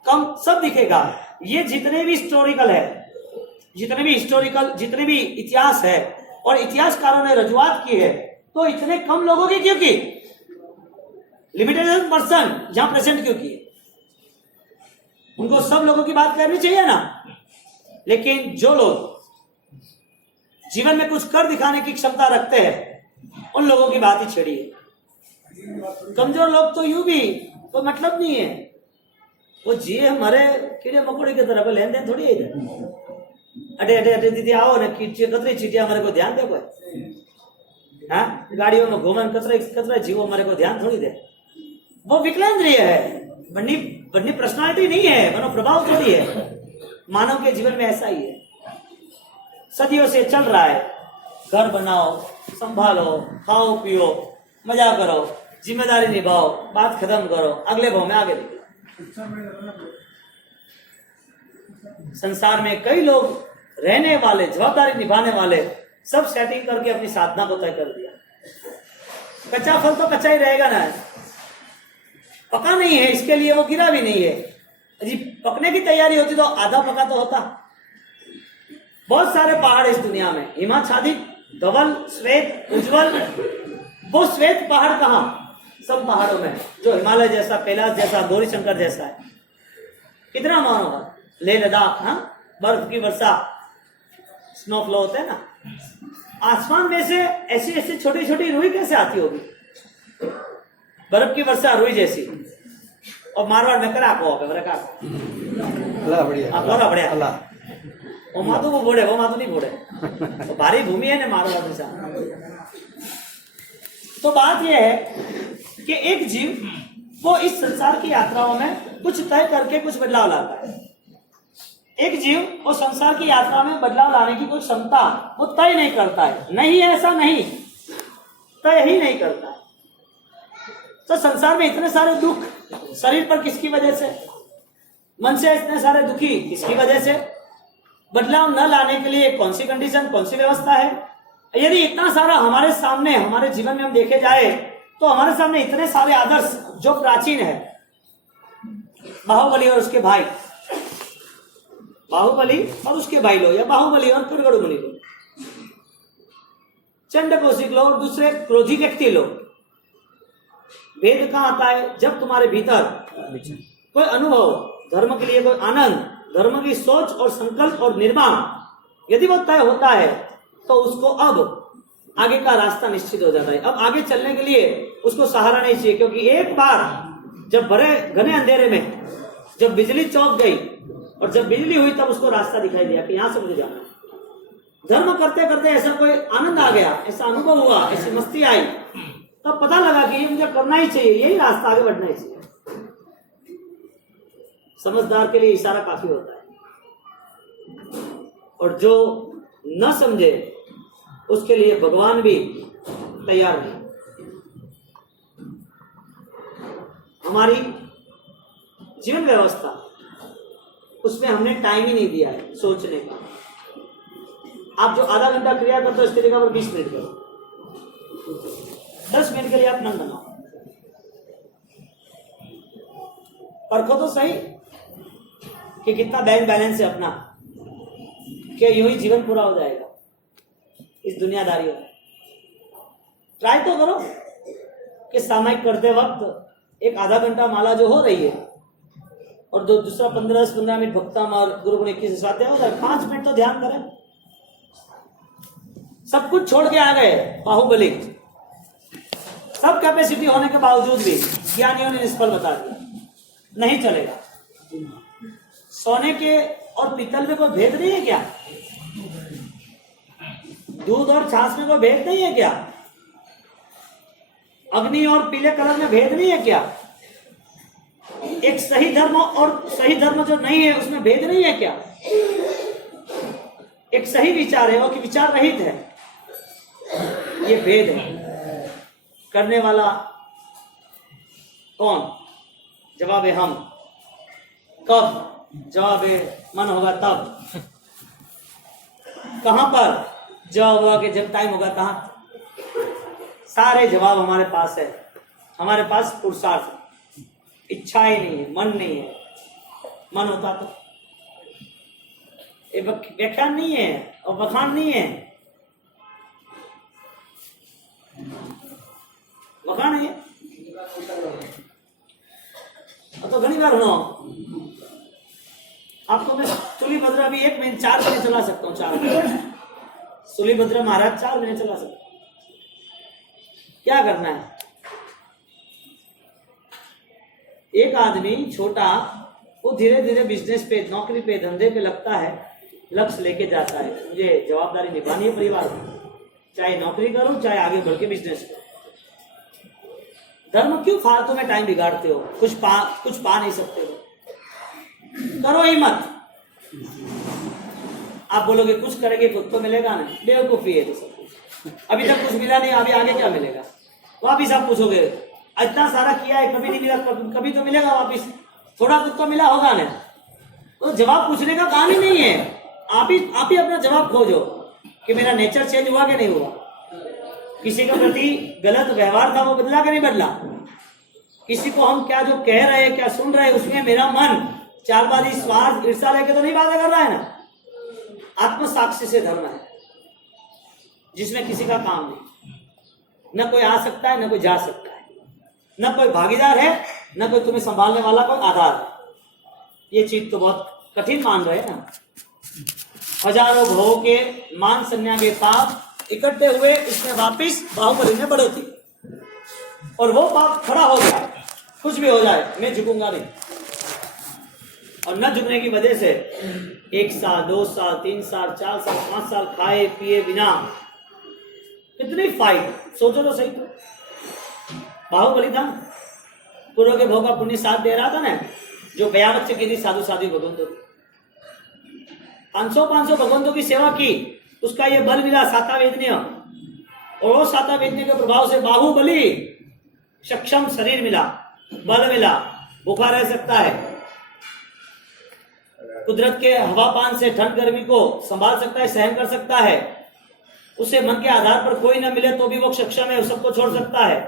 कम, सब दिखेगा। ये जितने भी हिस्टोरिकल है, जितने भी इतिहास है और इतिहासकारों ने रजुआत की है, तो इतने कम लोगों की क्यों की? लिमिटेड पर्सन जहां प्रेजेंट क्यों की? उनको सब लोगों की बात करनी चाहिए ना। लेकिन जो लोग जीवन में कुछ कर दिखाने की क्षमता रखते हैं उन लोगों की बात ही छेड़ी है। कमजोर लोग तो यूं भी कोई मतलब नहीं है, वो जिए हमारे कीड़े मकोड़े की तरह, लेन देन थोड़ी है इधर। अटे दीदी आओ ना, कतरी चीटिया हमारे को ध्यान दे कोई? हाँ, गाड़ियों में घूमन कतरे जीवो हमारे को ध्यान थोड़ी दे। वो विकलांद्रिय है, बड़ी पर्सनालिटी नहीं है, मनो प्रभाव थोड़ी है। मानव के जीवन में ऐसा ही है। सदियों से चल रहा है। घर बनाओ, संभालो, खाओ पियो, मजा करो, जिम्मेदारी निभाओ, बात खत्म करो, अगले भाव में आगे निकलो। संसार में कई लोग रहने वाले, जवाबदारी निभाने वाले, सब सेटिंग करके अपनी साधना को तय कर दिया। कच्चा फल तो कच्चा ही रहेगा ना, पका नहीं है, इसके लिए वो गिरा भी नहीं है। जी पकने की तैयारी होती तो आधा पका तो होता। बहुत सारे पहाड़ इस दुनिया में, हिमाच्छादित, धवल, श्वेत, उज्जवल। वो श्वेत पहाड़ कहाँ? सब पहाड़ों में, जो हिमालय जैसा, कैलाश जैसा, गौरी शंकर जैसा है। कितना मान होगा? लेह लद्दाख, हाँ, बर्फ की वर्षा, स्नोफ्लो होते हैं ना। आसमान में से ऐसी ऐसी छोटी छोटी रुई कैसे आती होगी? बर्फ की वर्षा रुई जैसी। और मारवाड़ में करा को बढ़िया अल्लाह वो मातो वो बोड़े, वो मातो नहीं बोड़े, तो भारी भूमि है ना मारवाड़ में। तो बात यह है कि एक जीव वो इस संसार की यात्राओं में कुछ तय करके कुछ बदलाव लाता है। एक जीव वो संसार की यात्रा में बदलाव लाने की कोई क्षमता वो तय नहीं करता है। नहीं, ऐसा नहीं, तय ही नहीं करता है। तो संसार में इतने सारे दुख शरीर पर किसकी वजह से? मन से इतने सारे दुखी किसकी वजह से? बदलाव न लाने के लिए कौन सी कंडीशन, कौन सी व्यवस्था है? यदि इतना सारा हमारे सामने, हमारे जीवन में हम देखे जाए तो हमारे सामने इतने सारे आदर्श जो प्राचीन है, बाहुबली और उसके भाई, बाहुबली और उसके भाई लो, या बाहुबली और कुरगड़ू मुनि लो, चंड कौशिक लो और दूसरे क्रोधी व्यक्ति लो। भेद कहाँ आता है? जब तुम्हारे भीतर कोई अनुभव, धर्म के लिए कोई आनंद, धर्म की सोच और संकल्प और निर्माण यदि वो तय होता है तो उसको अब आगे का रास्ता निश्चित हो जाता है। अब आगे चलने के लिए उसको सहारा नहीं चाहिए, क्योंकि एक बार जब बड़े घने अंधेरे में जब बिजली चौंक गई और जब बिजली हुई तब उसको रास्ता दिखाई दिया कि यहां से मुझे जाना है। धर्म करते करते ऐसा कोई आनंद आ गया, ऐसा अनुभव हुआ, ऐसी मस्ती आई, तब पता लगा कि ये मुझे करना ही चाहिए, यही रास्ता आगे बढ़ना ही चाहिए। समझदार के लिए इशारा काफी होता है, और जो न समझे उसके लिए भगवान भी तैयार नहीं। हमारी जीवन व्यवस्था, उसमें हमने टाइम ही नहीं दिया है सोचने का। आप जो आधा घंटा क्रिया करते हो इसकी जगह पर 20 मिनट करो, 10 मिनट के लिए आप नंद बनाओ, परखो तो सही कि कितना बैंक बैलेंस है अपना, क्या यूं ही जीवन पूरा हो जाएगा इस दुनियादारियों में। ट्राई तो करो कि सामायिक करते वक्त एक आधा घंटा माला जो हो रही है और जो दूसरा 15 मिनट भक्तम और गुरु गुण 21 स्वाध्याय होता है, 5 मिनट तो ध्यान करें। सब कुछ छोड़ के आ गए बाहुबली, सब कैपेसिटी होने के बावजूद भी ज्ञानियों ने निष्फल बता दिया, नहीं चलेगा। सोने के और पीतल में कोई भेद नहीं है क्या? दूध और छाछ में कोई भेद नहीं है क्या? अग्नि और पीले कलर में भेद नहीं है क्या? एक सही धर्म और सही धर्म जो नहीं है उसमें भेद नहीं है क्या? एक सही विचार है और कि विचार रहित है, ये भेद है। करने वाला कौन? जवाब है हम। कब? जवाब है मन होगा तब। कहां पर? जवाब होगा कि जब टाइम होगा तहां। सारे जवाब हमारे पास है। हमारे पास पुरुषार्थ, इच्छा ही नहीं है, मन नहीं है। मन होता तो ये व्याख्यान नहीं है और बखान नहीं है, बखान है। तो घनी बार सुनो आपको, मैं सूलीभद्र अभी 1 महीने 4 महीने चला सकता हूँ। 4 महीने सूलीभद्र महाराज 4 महीने चला सकता हूँ। क्या करना है? एक आदमी छोटा, वो धीरे धीरे बिजनेस पे, नौकरी पे, धंधे पे लगता है, लक्ष्य लेके जाता है, मुझे जवाबदारी निभानी है परिवार की, चाहे नौकरी करूं चाहे आगे बढ़ के बिजनेस करूं। धर्म क्यों फालतू में टाइम बिगाड़ते हो? कुछ पा नहीं सकते हो, करो ही मत। आप बोलोगे कुछ करेंगे तो मिलेगा ना, बेवकूफी है। तो सब अभी तक कुछ मिला नहीं, अभी आगे क्या मिलेगा? वापिस आप पूछोगे इतना सारा किया है, कभी नहीं मिला, कभी तो मिलेगा वापिस, थोड़ा कुछ तो मिला होगा ना। तो जवाब पूछने का काम ही नहीं है, आप ही अपना जवाब खोजो कि मेरा नेचर चेंज हुआ कि नहीं हुआ। किसी के प्रति गलत व्यवहार था, वो बदला कि नहीं बदला? किसी को हम क्या जो कह रहे हैं, क्या सुन रहे हैं, उसमें मेरा मन चालबाजी, स्वार्थ, ईर्ष्या लेके तो नहीं बातें कर रहा है ना। आत्म साक्षी से धर्म है जिसमें किसी का काम नहीं, न कोई आ सकता है, न कोई जा सकता है, न कोई भागीदार है, न कोई तुम्हें संभालने वाला कोई आधार है। ये चीज तो बहुत कठिन मान रहे हैं ना। हजारों भवों के मान संज्ञा के पाप इकट्ठे हुए, इसमें वापिस बाहुबली में बढ़ोती, और वो पाप खड़ा हो गया, कुछ भी हो जाए मैं झुकूंगा नहीं। और न झुकने की वजह से 1 साल 2 साल 3 साल 4 साल 5 साल खाए पिए बिना कितनी फाइट, सोचो तो सही। तो बाहुबली था, पूर्व के भोग का पुण्य साथ दे रहा था ना, जो 52 बच्चे की थी साधु साधु भगवंतों, 500 भगवंतों की सेवा की, उसका ये बल मिला साता वेदनीय, और वो साता वेदनीय के प्रभाव से बाहुबली सक्षम शरीर मिला, बल मिला, भूखा रह सकता है, कुदरत के हवा पान से ठंड गर्मी को संभाल सकता है, सहन कर सकता है। उसे मन के आधार पर कोई न मिले तो भी वो सक्षम है, सबको छोड़ सकता है।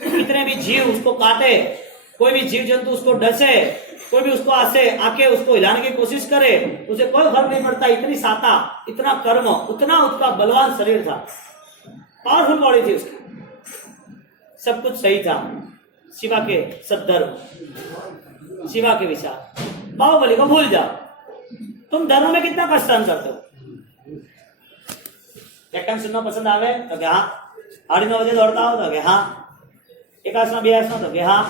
कितने भी जीव उसको काटे, कोई भी जीव जंतु उसको डसे, कोई भी उसको आके उसको हिलाने की कोशिश करे, उसे कोई फर्क नहीं पड़ता। इतनी साता, इतना कर्म, उतना उसका बलवान शरीर था, पावरफुल बॉडी थी उसकी, सब कुछ सही था। शिवा के सद्धर्म, शिवा के विचार। बाहुबली को भूल जाओ, तुम धर्म में कितना कष्ट सहन करते हो। व्याख्यान सुनना पसंद आवे तो क्या हाँ, 9:30 बजे दौड़ता हो तो क्या हाँ, एकासना बेआसना तो क्या हाँ।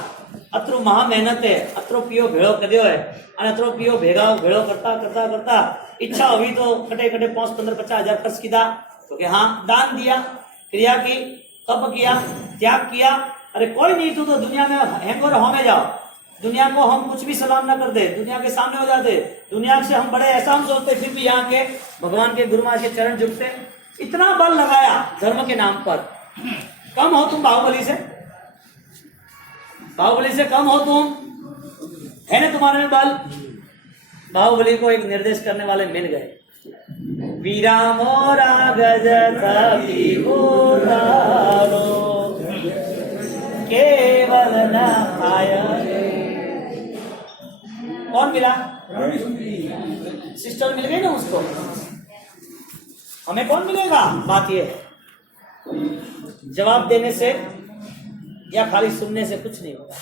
अत्रो महा मेहनत है, अत्रो पियो भेड़ो कद्यो है, અને अत्रो पियो भेड़ो करता करता करता इच्छा हुई तो कटे 5, 15, 50 हजार खर्च किया तो क्या हाँ, दान दिया, क्रिया की, तप किया, त्याग किया। अरे कोई नहीं, तू तो दुनिया में हैंगोर होने जाओ, दुनिया को हम कुछ भी सलाम ना कर दे, दुनिया के सामने हो जाते, दुनिया से हम बड़े ऐसा हम सोचते, फिर भी यहाँ के भगवान के गुरु महाराज के चरण झुकते। इतना बल लगाया धर्म के नाम पर। कम हो तुम बाहुबली से? बाहुबली से कम हो तुम? है ना तुम्हारे में बल? बाहुबली को एक निर्देश करने वाले मिल गए। वीरा मोरा गज केवल न आय। कौन मिला? सिस्टर मिल गई ना उसको। हमें कौन मिलेगा? बात यह है, जवाब देने से या खाली सुनने से कुछ नहीं होगा।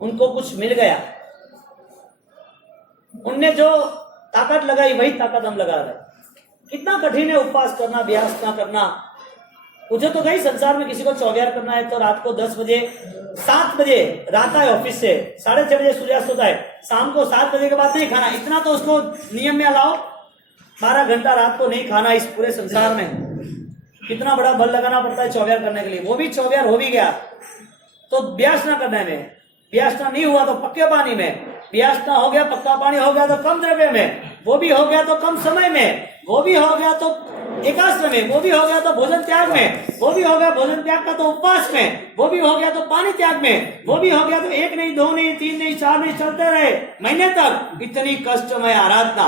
उनको कुछ मिल गया, उनने जो ताकत लगाई वही ताकत हम लगा रहे। कितना कठिन है उपवास करना, अभ्यास ना करना। मुझे तो कहीं संसार में किसी को 24 करना है तो रात को 10 बजे 7 बजे रात आए ऑफिस से, 6:30 बजे सूर्यास्त होता है, शाम को 7 बजे के बाद नहीं खाना। इतना तो उसको नियम में अलाओ, 12 घंटा रात को नहीं खाना। इस पूरे संसार में कितना बड़ा बल लगाना पड़ता है 24 करने के लिए। वो भी 24 हो भी गया तो व्यासना करने में, व्यासना नहीं हुआ तो पक्के पानी में, व्यासना हो गया पक्का पानी हो गया तो कम द्रव्य में, वो भी हो गया तो कम समय में, वो भी हो गया तो एकाश्रम में, वो भी हो गया तो भोजन त्याग में, वो भी हो गया भोजन त्याग का तो उपवास में, वो भी हो गया तो पानी त्याग में, वो भी हो गया तो 1 नहीं 2 नहीं 3 नहीं 4 नहीं, चलते रहे महीने तक। इतनी कष्टमय आराधना,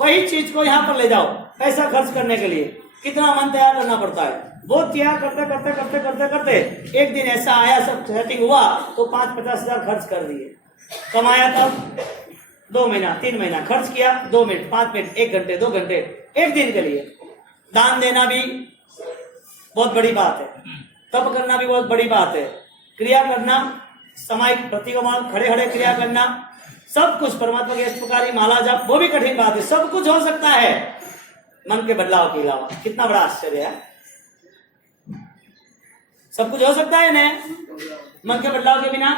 वही चीज को यहाँ पर ले जाओ पैसा खर्च करने के लिए, कितना मन तैयार करना पड़ता है। वो तैयार करते करते करते करते करते एक दिन ऐसा आया, सब सेटिंग हुआ तो 5-50 हजार खर्च कर दिए। कमाया तब 2 महीना 3 महीना, खर्च किया 2 मिनट 5 मिनट 1 घंटे 2 घंटे 1 दिन के लिए। दान देना भी बहुत बड़ी बात है, तप करना भी बहुत बड़ी बात है, क्रिया करना, समय प्रतिक्रमण खड़े खड़े क्रिया करना, सब कुछ परमात्मा के पुकारी माला जाप, वो भी कठिन बात है। सब कुछ हो सकता है मन के बदलाव के अलावा। कितना बड़ा आश्चर्य है, सब कुछ हो सकता है ना मन के बदलाव के बिना।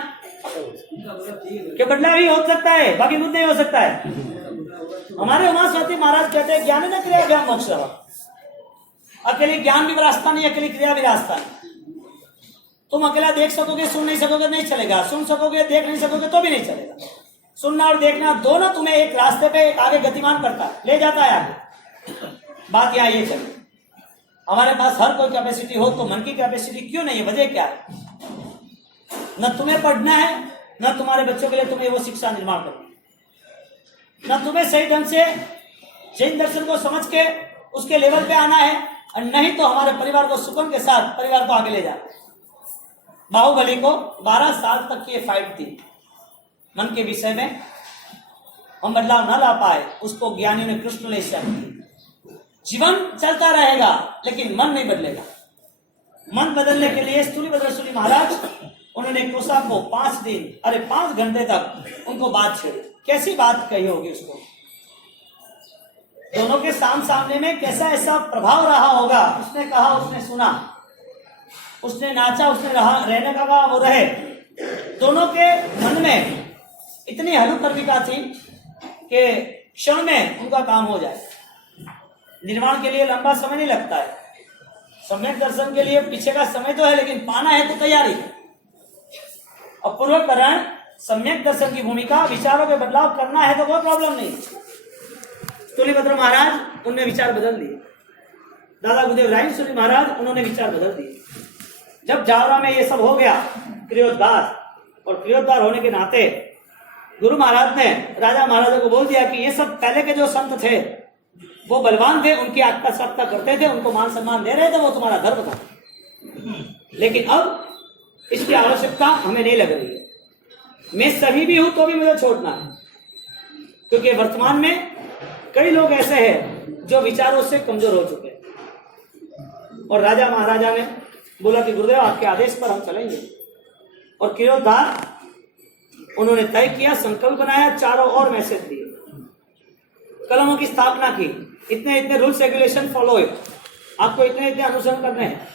के बदलाव ही हो सकता है, बाकी कुछ नहीं हो सकता है। हमारे उमा स्वाति महाराज कहते हैं ज्ञान न क्रिया ज्ञान मोक्ष। अकेले ज्ञान भी रास्ता नहीं, अकेली क्रिया भी रास्ता नहीं। तुम अकेला देख सकोगे, सुन नहीं सकोगे, नहीं चलेगा। सुन सकोगे, देख नहीं सकोगे तो भी नहीं चलेगा। सुनना और देखना दोनों तुम्हें एक रास्ते पे आगे गतिमान करता है, ले जाता है आगे। बात यहाँ ये चले, हमारे पास हर कोई कैपेसिटी हो तो मन की कैपेसिटी क्यों नहीं है? वजह क्या है? न तुम्हें पढ़ना है, न तुम्हारे बच्चों के लिए तुम्हें वो शिक्षा निर्माण करनी, न तुम्हें सही ढंग से जैन दर्शन को समझ के उसके लेवल पे आना है, और नहीं तो हमारे परिवार को सुकून के साथ परिवार को आगे ले जाना। बाहुबली को 12 साल तक की ये फाइट थी मन के विषय में, हम बदलाव न ला पाए, उसको ज्ञानियों ने कृष्ण ने जीवन चलता रहेगा लेकिन मन नहीं बदलेगा। मन बदलने के लिए स्थूलीभद्र सूरी महाराज उन्होंने कोसा को 5 घंटे तक उनको बात छेड़ी। कैसी बात कही होगी उसको? दोनों के सामने में कैसा ऐसा प्रभाव रहा होगा। उसने कहा, उसने सुना, उसने नाचा, उसने रहने का कहा, वो रहे। दोनों के मन में इतनी हलुकर्मिका थी कि क्षण में उनका काम हो जाए। निर्माण के लिए लंबा समय नहीं लगता है, सम्यक दर्शन के लिए पीछे का समय तो है, लेकिन पाना है तो तैयारी। और पूर्वकरण सम्यक दर्शन की भूमिका, विचारों के बदलाव करना है तो कोई प्रॉब्लम नहीं। स्थूलीभद्र महाराज उन्होंने विचार बदल दिए, दादा गुरुदेव राय सूरी महाराज उन्होंने विचार बदल दिए। जब जावरा में ये सब हो गया क्रियोद्धार, और क्रियोद्धार होने के नाते गुरु महाराज ने राजा महाराजा को बोल दिया कि ये सब पहले के जो संत थे वो बलवान थे, उनकी आज्ञा सत्ता करते थे, उनको मान सम्मान दे रहे थे, वो तुम्हारा धर्म था, लेकिन अब इसकी आवश्यकता हमें नहीं लग रही है। मैं सही भी हूं तो भी मुझे छोड़ना है, क्योंकि वर्तमान में कई लोग ऐसे हैं जो विचारों से कमजोर हो चुके हैं। और राजा महाराजा ने बोला कि गुरुदेव आपके आदेश पर हम चलेंगे। और क्रियोद्धार उन्होंने तय किया, संकल्प बनाया, चारों ओर मैसेज दिए, कलमों की स्थापना की, इतने इतने रूल्स रेगुलेशन फॉलो है, आपको इतने इतने अनुसरण करने हैं,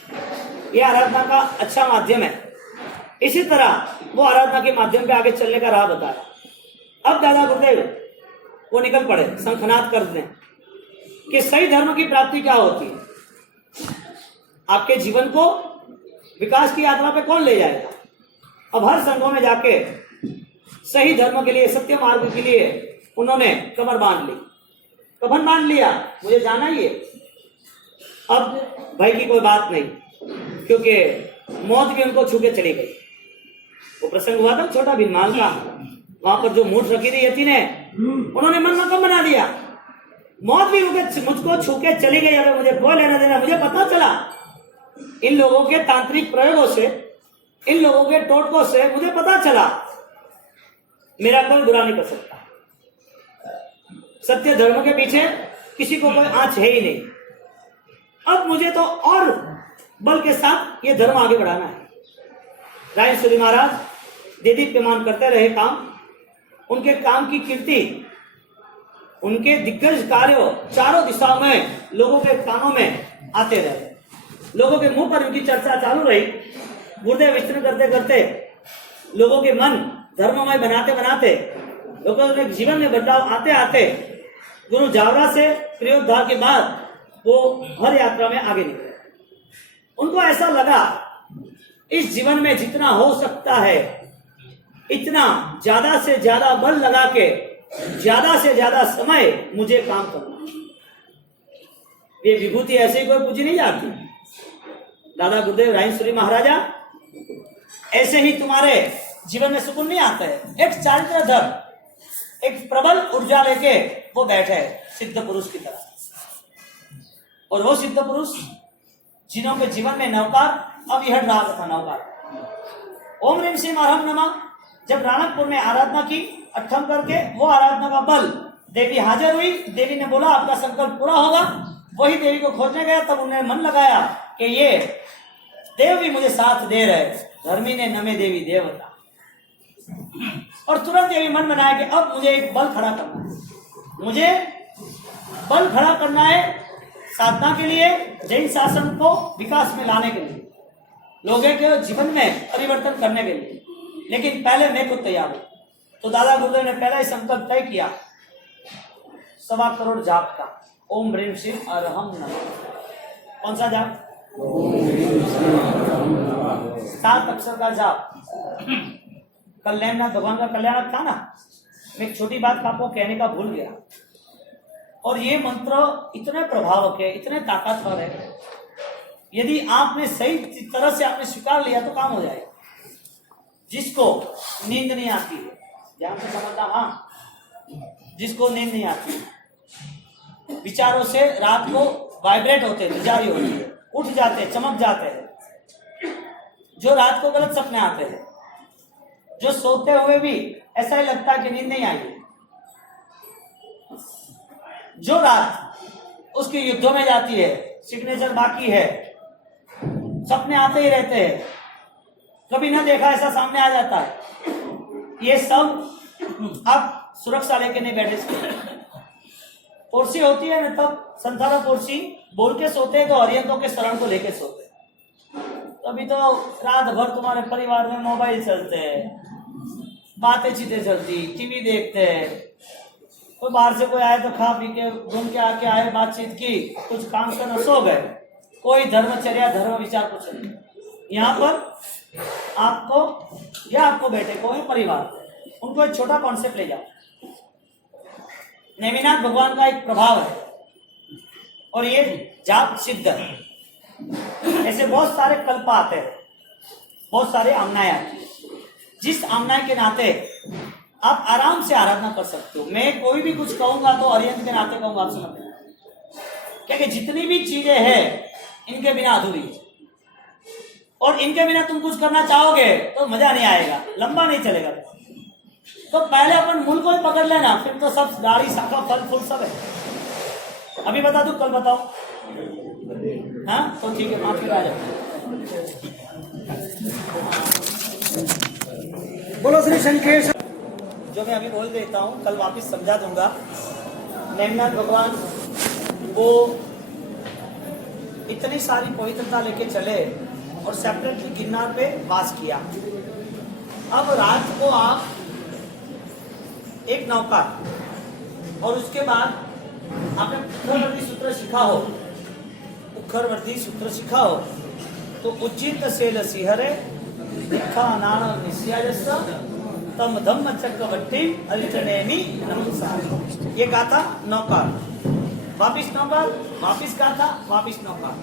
यह आराधना का अच्छा माध्यम है। इसी तरह वो आराधना के माध्यम पे आगे चलने का राह बताया। अब दादा गुरुदेव वो निकल पड़े शंखनाद कर दें कि सही धर्म की प्राप्ति क्या होती है, आपके जीवन को विकास की यात्रा पे कौन ले जाएगा। अब हर संघों में जाके सही धर्म के लिए, सत्य मार्ग के लिए उन्होंने कमर बांध ली, कफन बांध लिया, मुझे जाना ही है। अब भाई की कोई बात नहीं, क्योंकि मौत भी उनको छू के चली गई। वो प्रसंग हुआ था छोटा भीलमाल का, वहां पर जो मूठ रखी थी यति ने, उन्होंने मन में कम बना दिया, मौत भी मुझको छू के चली गई, अगर मुझे कोई लेना देना। मुझे पता चला इन लोगों के तांत्रिक प्रयोगों से, इन लोगों के टोटकों से मुझे पता चला मेरा कोई बुरा नहीं कर सकता। सत्य धर्म के पीछे किसी को कोई आंच है ही नहीं। अब मुझे तो और बल के साथ ये धर्म आगे बढ़ाना है। राय सूरी महाराज देदीप्यमान करते रहे काम, उनके काम की कीर्ति, उनके दिग्गज कार्यों चारों दिशाओं में लोगों के कानों में आते रहे, लोगों के मुंह पर उनकी चर्चा चालू रही। गुरुदेव विचरण करते करते लोगों के मन धर्ममय बनाते बनाते, लोगों के जीवन में बदलाव आते आते, गुरु जावरा से क्रियोद्धार के बाद वो हर यात्रा में आगे निकले। उनको ऐसा लगा इस जीवन में जितना हो सकता है इतना ज्यादा से ज्यादा बल लगा के ज्यादा से ज्यादा समय मुझे काम करना। ये विभूति ऐसे ही कोई पूजी नहीं जाती। दादा गुरुदेव राय सूरी महाराजा ऐसे ही तुम्हारे जीवन में सुकून नहीं आता है। एक चारित्र धर्म, एक प्रबल ऊर्जा लेके वो बैठे सिद्ध पुरुष की तरह, और वो सिद्ध पुरुष जिन्हों के जीवन में नौकार अविहट रहा था। नौकार ओम ह्रीं श्रीं अरहम नमः जब राणकपुर में आराधना की अट्ठम करके, वो आराधना का बल देवी हाजिर हुई। देवी ने बोला आपका संकल्प पूरा होगा। वही देवी को खोजने गया, तब उन्होंने मन लगाया कि ये देव भी मुझे साथ दे रहे, धर्मी ने नमे देवी देवता। और तुरंत ये भी मन बनाया कि अब मुझे एक बल खड़ा करना है, मुझे बल खड़ा करना है साधना के लिए, जैन शासन को विकास में लाने के लिए, लोगों के जीवन में परिवर्तन करने के लिए। लेकिन पहले मैं खुद तैयार हूं। तो दादा गुरुदेव ने पहला ही संकल्प तय किया 1.25 करोड़ जाप का, ओम ह्रीं श्रीं अरहम नमः। कौन सा जाप? 7 अक्षर का जाप। कल्याणनाथ भगवान का कल्याणक था ना, मैं एक छोटी बात आपको कहने का भूल गया, और ये मंत्र इतने प्रभावक है, इतने ताकतवर है, यदि आपने सही तरह से आपने स्वीकार लिया तो काम हो जाएगा। जिसको नींद नहीं आती है, ध्यान से समझना, हाँ, जिसको नींद नहीं आती, विचारों से रात को वाइब्रेट होते, जारी होती है, उठ जाते, चमक जाते हैं, जो रात को गलत सपने आते हैं, जो सोते हुए भी ऐसा ही लगता है कि नींद नहीं आई, जो रात उसके युद्धों में जाती है, सिग्नेचर बाकी है, सपने आते ही रहते हैं, कभी ना देखा ऐसा सामने आ जाता है, ये सब आप सुरक्षा लेके नहीं बैठे। पोर्सी होती है ना, तब संथारा पोर्सी बोल के सोते हैं तो हरियंतों के शरण को लेके सोते हैं। अभी तो रात भर तुम्हारे परिवार में मोबाइल चलते हैं, बातें चीतें चलती, टीवी देखते हैं, कोई बाहर से कोई आए तो खा पी के घूम के आके आए, बातचीत की, कुछ काम करना, सो गए, कोई धर्मचर्या धर्म विचार कुछ नहीं। यहाँ पर आपको या आपको बेटे को है परिवार, उनको एक छोटा कॉन्सेप्ट ले जाओ। नेमिनाथ भगवान का एक प्रभाव है और ये जाप सिद्ध है। ऐसे बहुत सारे कल्प आते हैं, बहुत सारे आमनाएं आती है, जिस आमनाएं के नाते आप आराम से आराधना कर सकते हो। मैं कोई भी कुछ कहूंगा तो अरिहंत के नाते कहूंगा, आप समझ, क्योंकि जितनी भी चीजें हैं इनके बिना अधूरी है, और इनके बिना तुम कुछ करना चाहोगे तो मजा नहीं आएगा, लंबा नहीं चलेगा। तो पहले अपन मूल को ही पकड़ लेना, फिर तो सब गाड़ी शाखा फल फूल सब है। अभी बता दूं, कल बताओ? हाँ, तो ठीक है, 5 किलो आ जाओ। बोलो श्री शंकेश। जो मैं अभी बोल देता हूँ कल वापस समझा दूंगा। नेमिनाथ भगवान वो इतनी सारी पवित्रता लेके चले और सेपरेटली गिरनार पे वास किया। अब रात को आप एक नौका और उसके बाद आपने उखरवर्ती सूत्र सीखा हो, उखरवर्ती सूत्र सीखा हो तो उज्जित सेल सिहरे दिखा नाण निस्याजस तम धम्म चक्रवर्ती अरिचनेमी नमस्कार। ये गाथा नौकार, वापिस नौकार, वापिस गाथा, वापिस नौकार,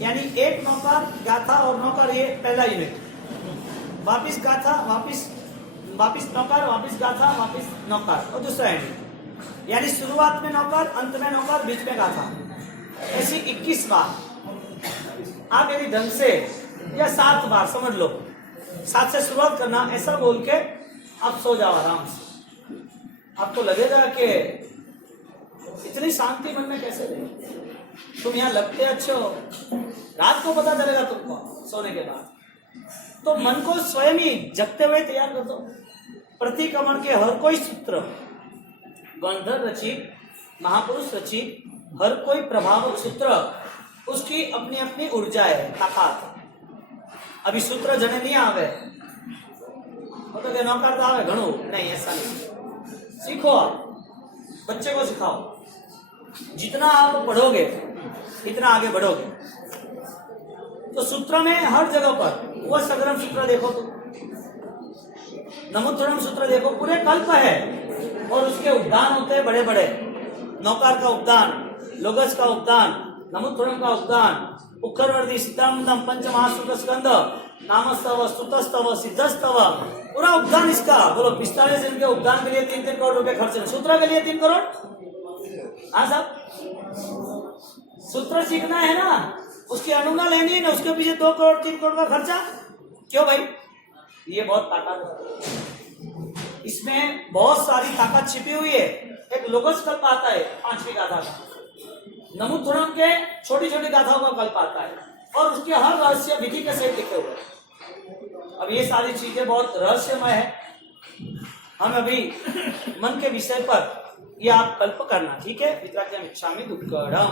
यानी एक नौकार गाथा और नौकार, ये पहला यूनिट। वापिस गाथा, वापिस नौकार, वापिस गाथा, वापिस नौकार, और दूसरा यूनिट, यानी शुरुआत में नौकार, अंत में नौकार, बीच में गाथा। ऐसी 21 बार आप यदि ढंग से, या 7 बार समझ लो, 7 से शुरुआत करना, ऐसा बोल के आप सो जाओ आराम से। आपको लगेगा कि इतनी शांति मन में कैसे रहे, तुम यहाँ लगते अच्छे हो, रात को पता चलेगा तुमको सोने के बाद। तो मन को स्वयं ही जगते हुए तैयार कर दो। प्रतिक्रमण के हर कोई सूत्र गंधर्व रचित, महापुरुष रचित, हर कोई प्रभावक सूत्र, उसकी अपनी अपनी ऊर्जा है, ताकत। अभी सूत्र जने नहीं आवे तो क्या नौकर तो आवे घणो नहीं, ऐसा नहीं। सीखो, आप बच्चे को सिखाओ, जितना आप पढ़ोगे इतना आगे बढ़ोगे। तो सूत्र में हर जगह पर वो सगरम सूत्र देखो, तो नमुत्तरम सूत्र देखो, पूरे कल्प है और उसके उपदान होते हैं बड़े बड़े। नौकार का उपदान, लोगस का उपदान, नमुत्तरम का उपदान, उखरवर्ती सिद्धांतम पंचमहासूत्र स्कंद, नामस्तव, स्तुतस्तव, सिद्धस्तव, पूरा उपदान इसका। बोलो 45 दिन के उपदान के लिए 3-3 करोड़ रुपए खर्च है, सूत्र के लिए 3 करोड़। हाँ साहब, सूत्र सीखना है ना, उसकी अनुगा लेनी है ना, उसके पीछे 2 करोड़ 3 करोड़ का खर्चा क्यों भाई? ये बहुत ताकत है, इसमें बहुत सारी ताकत छिपी हुई है। एक लोगस कल्प आता है 5वीं गाथा का, नमुत्तरम के छोटी छोटी गाथाओं का कल्प आता है, और उसके हर रहस्य विधि के सहित लिखे हुए हैं। अब ये सारी चीजें बहुत रहस्यमय है, हम अभी मन के विषय पर ये आप कल्प करना, ठीक है? वितराग्यम इच्छामि दुक्कडम।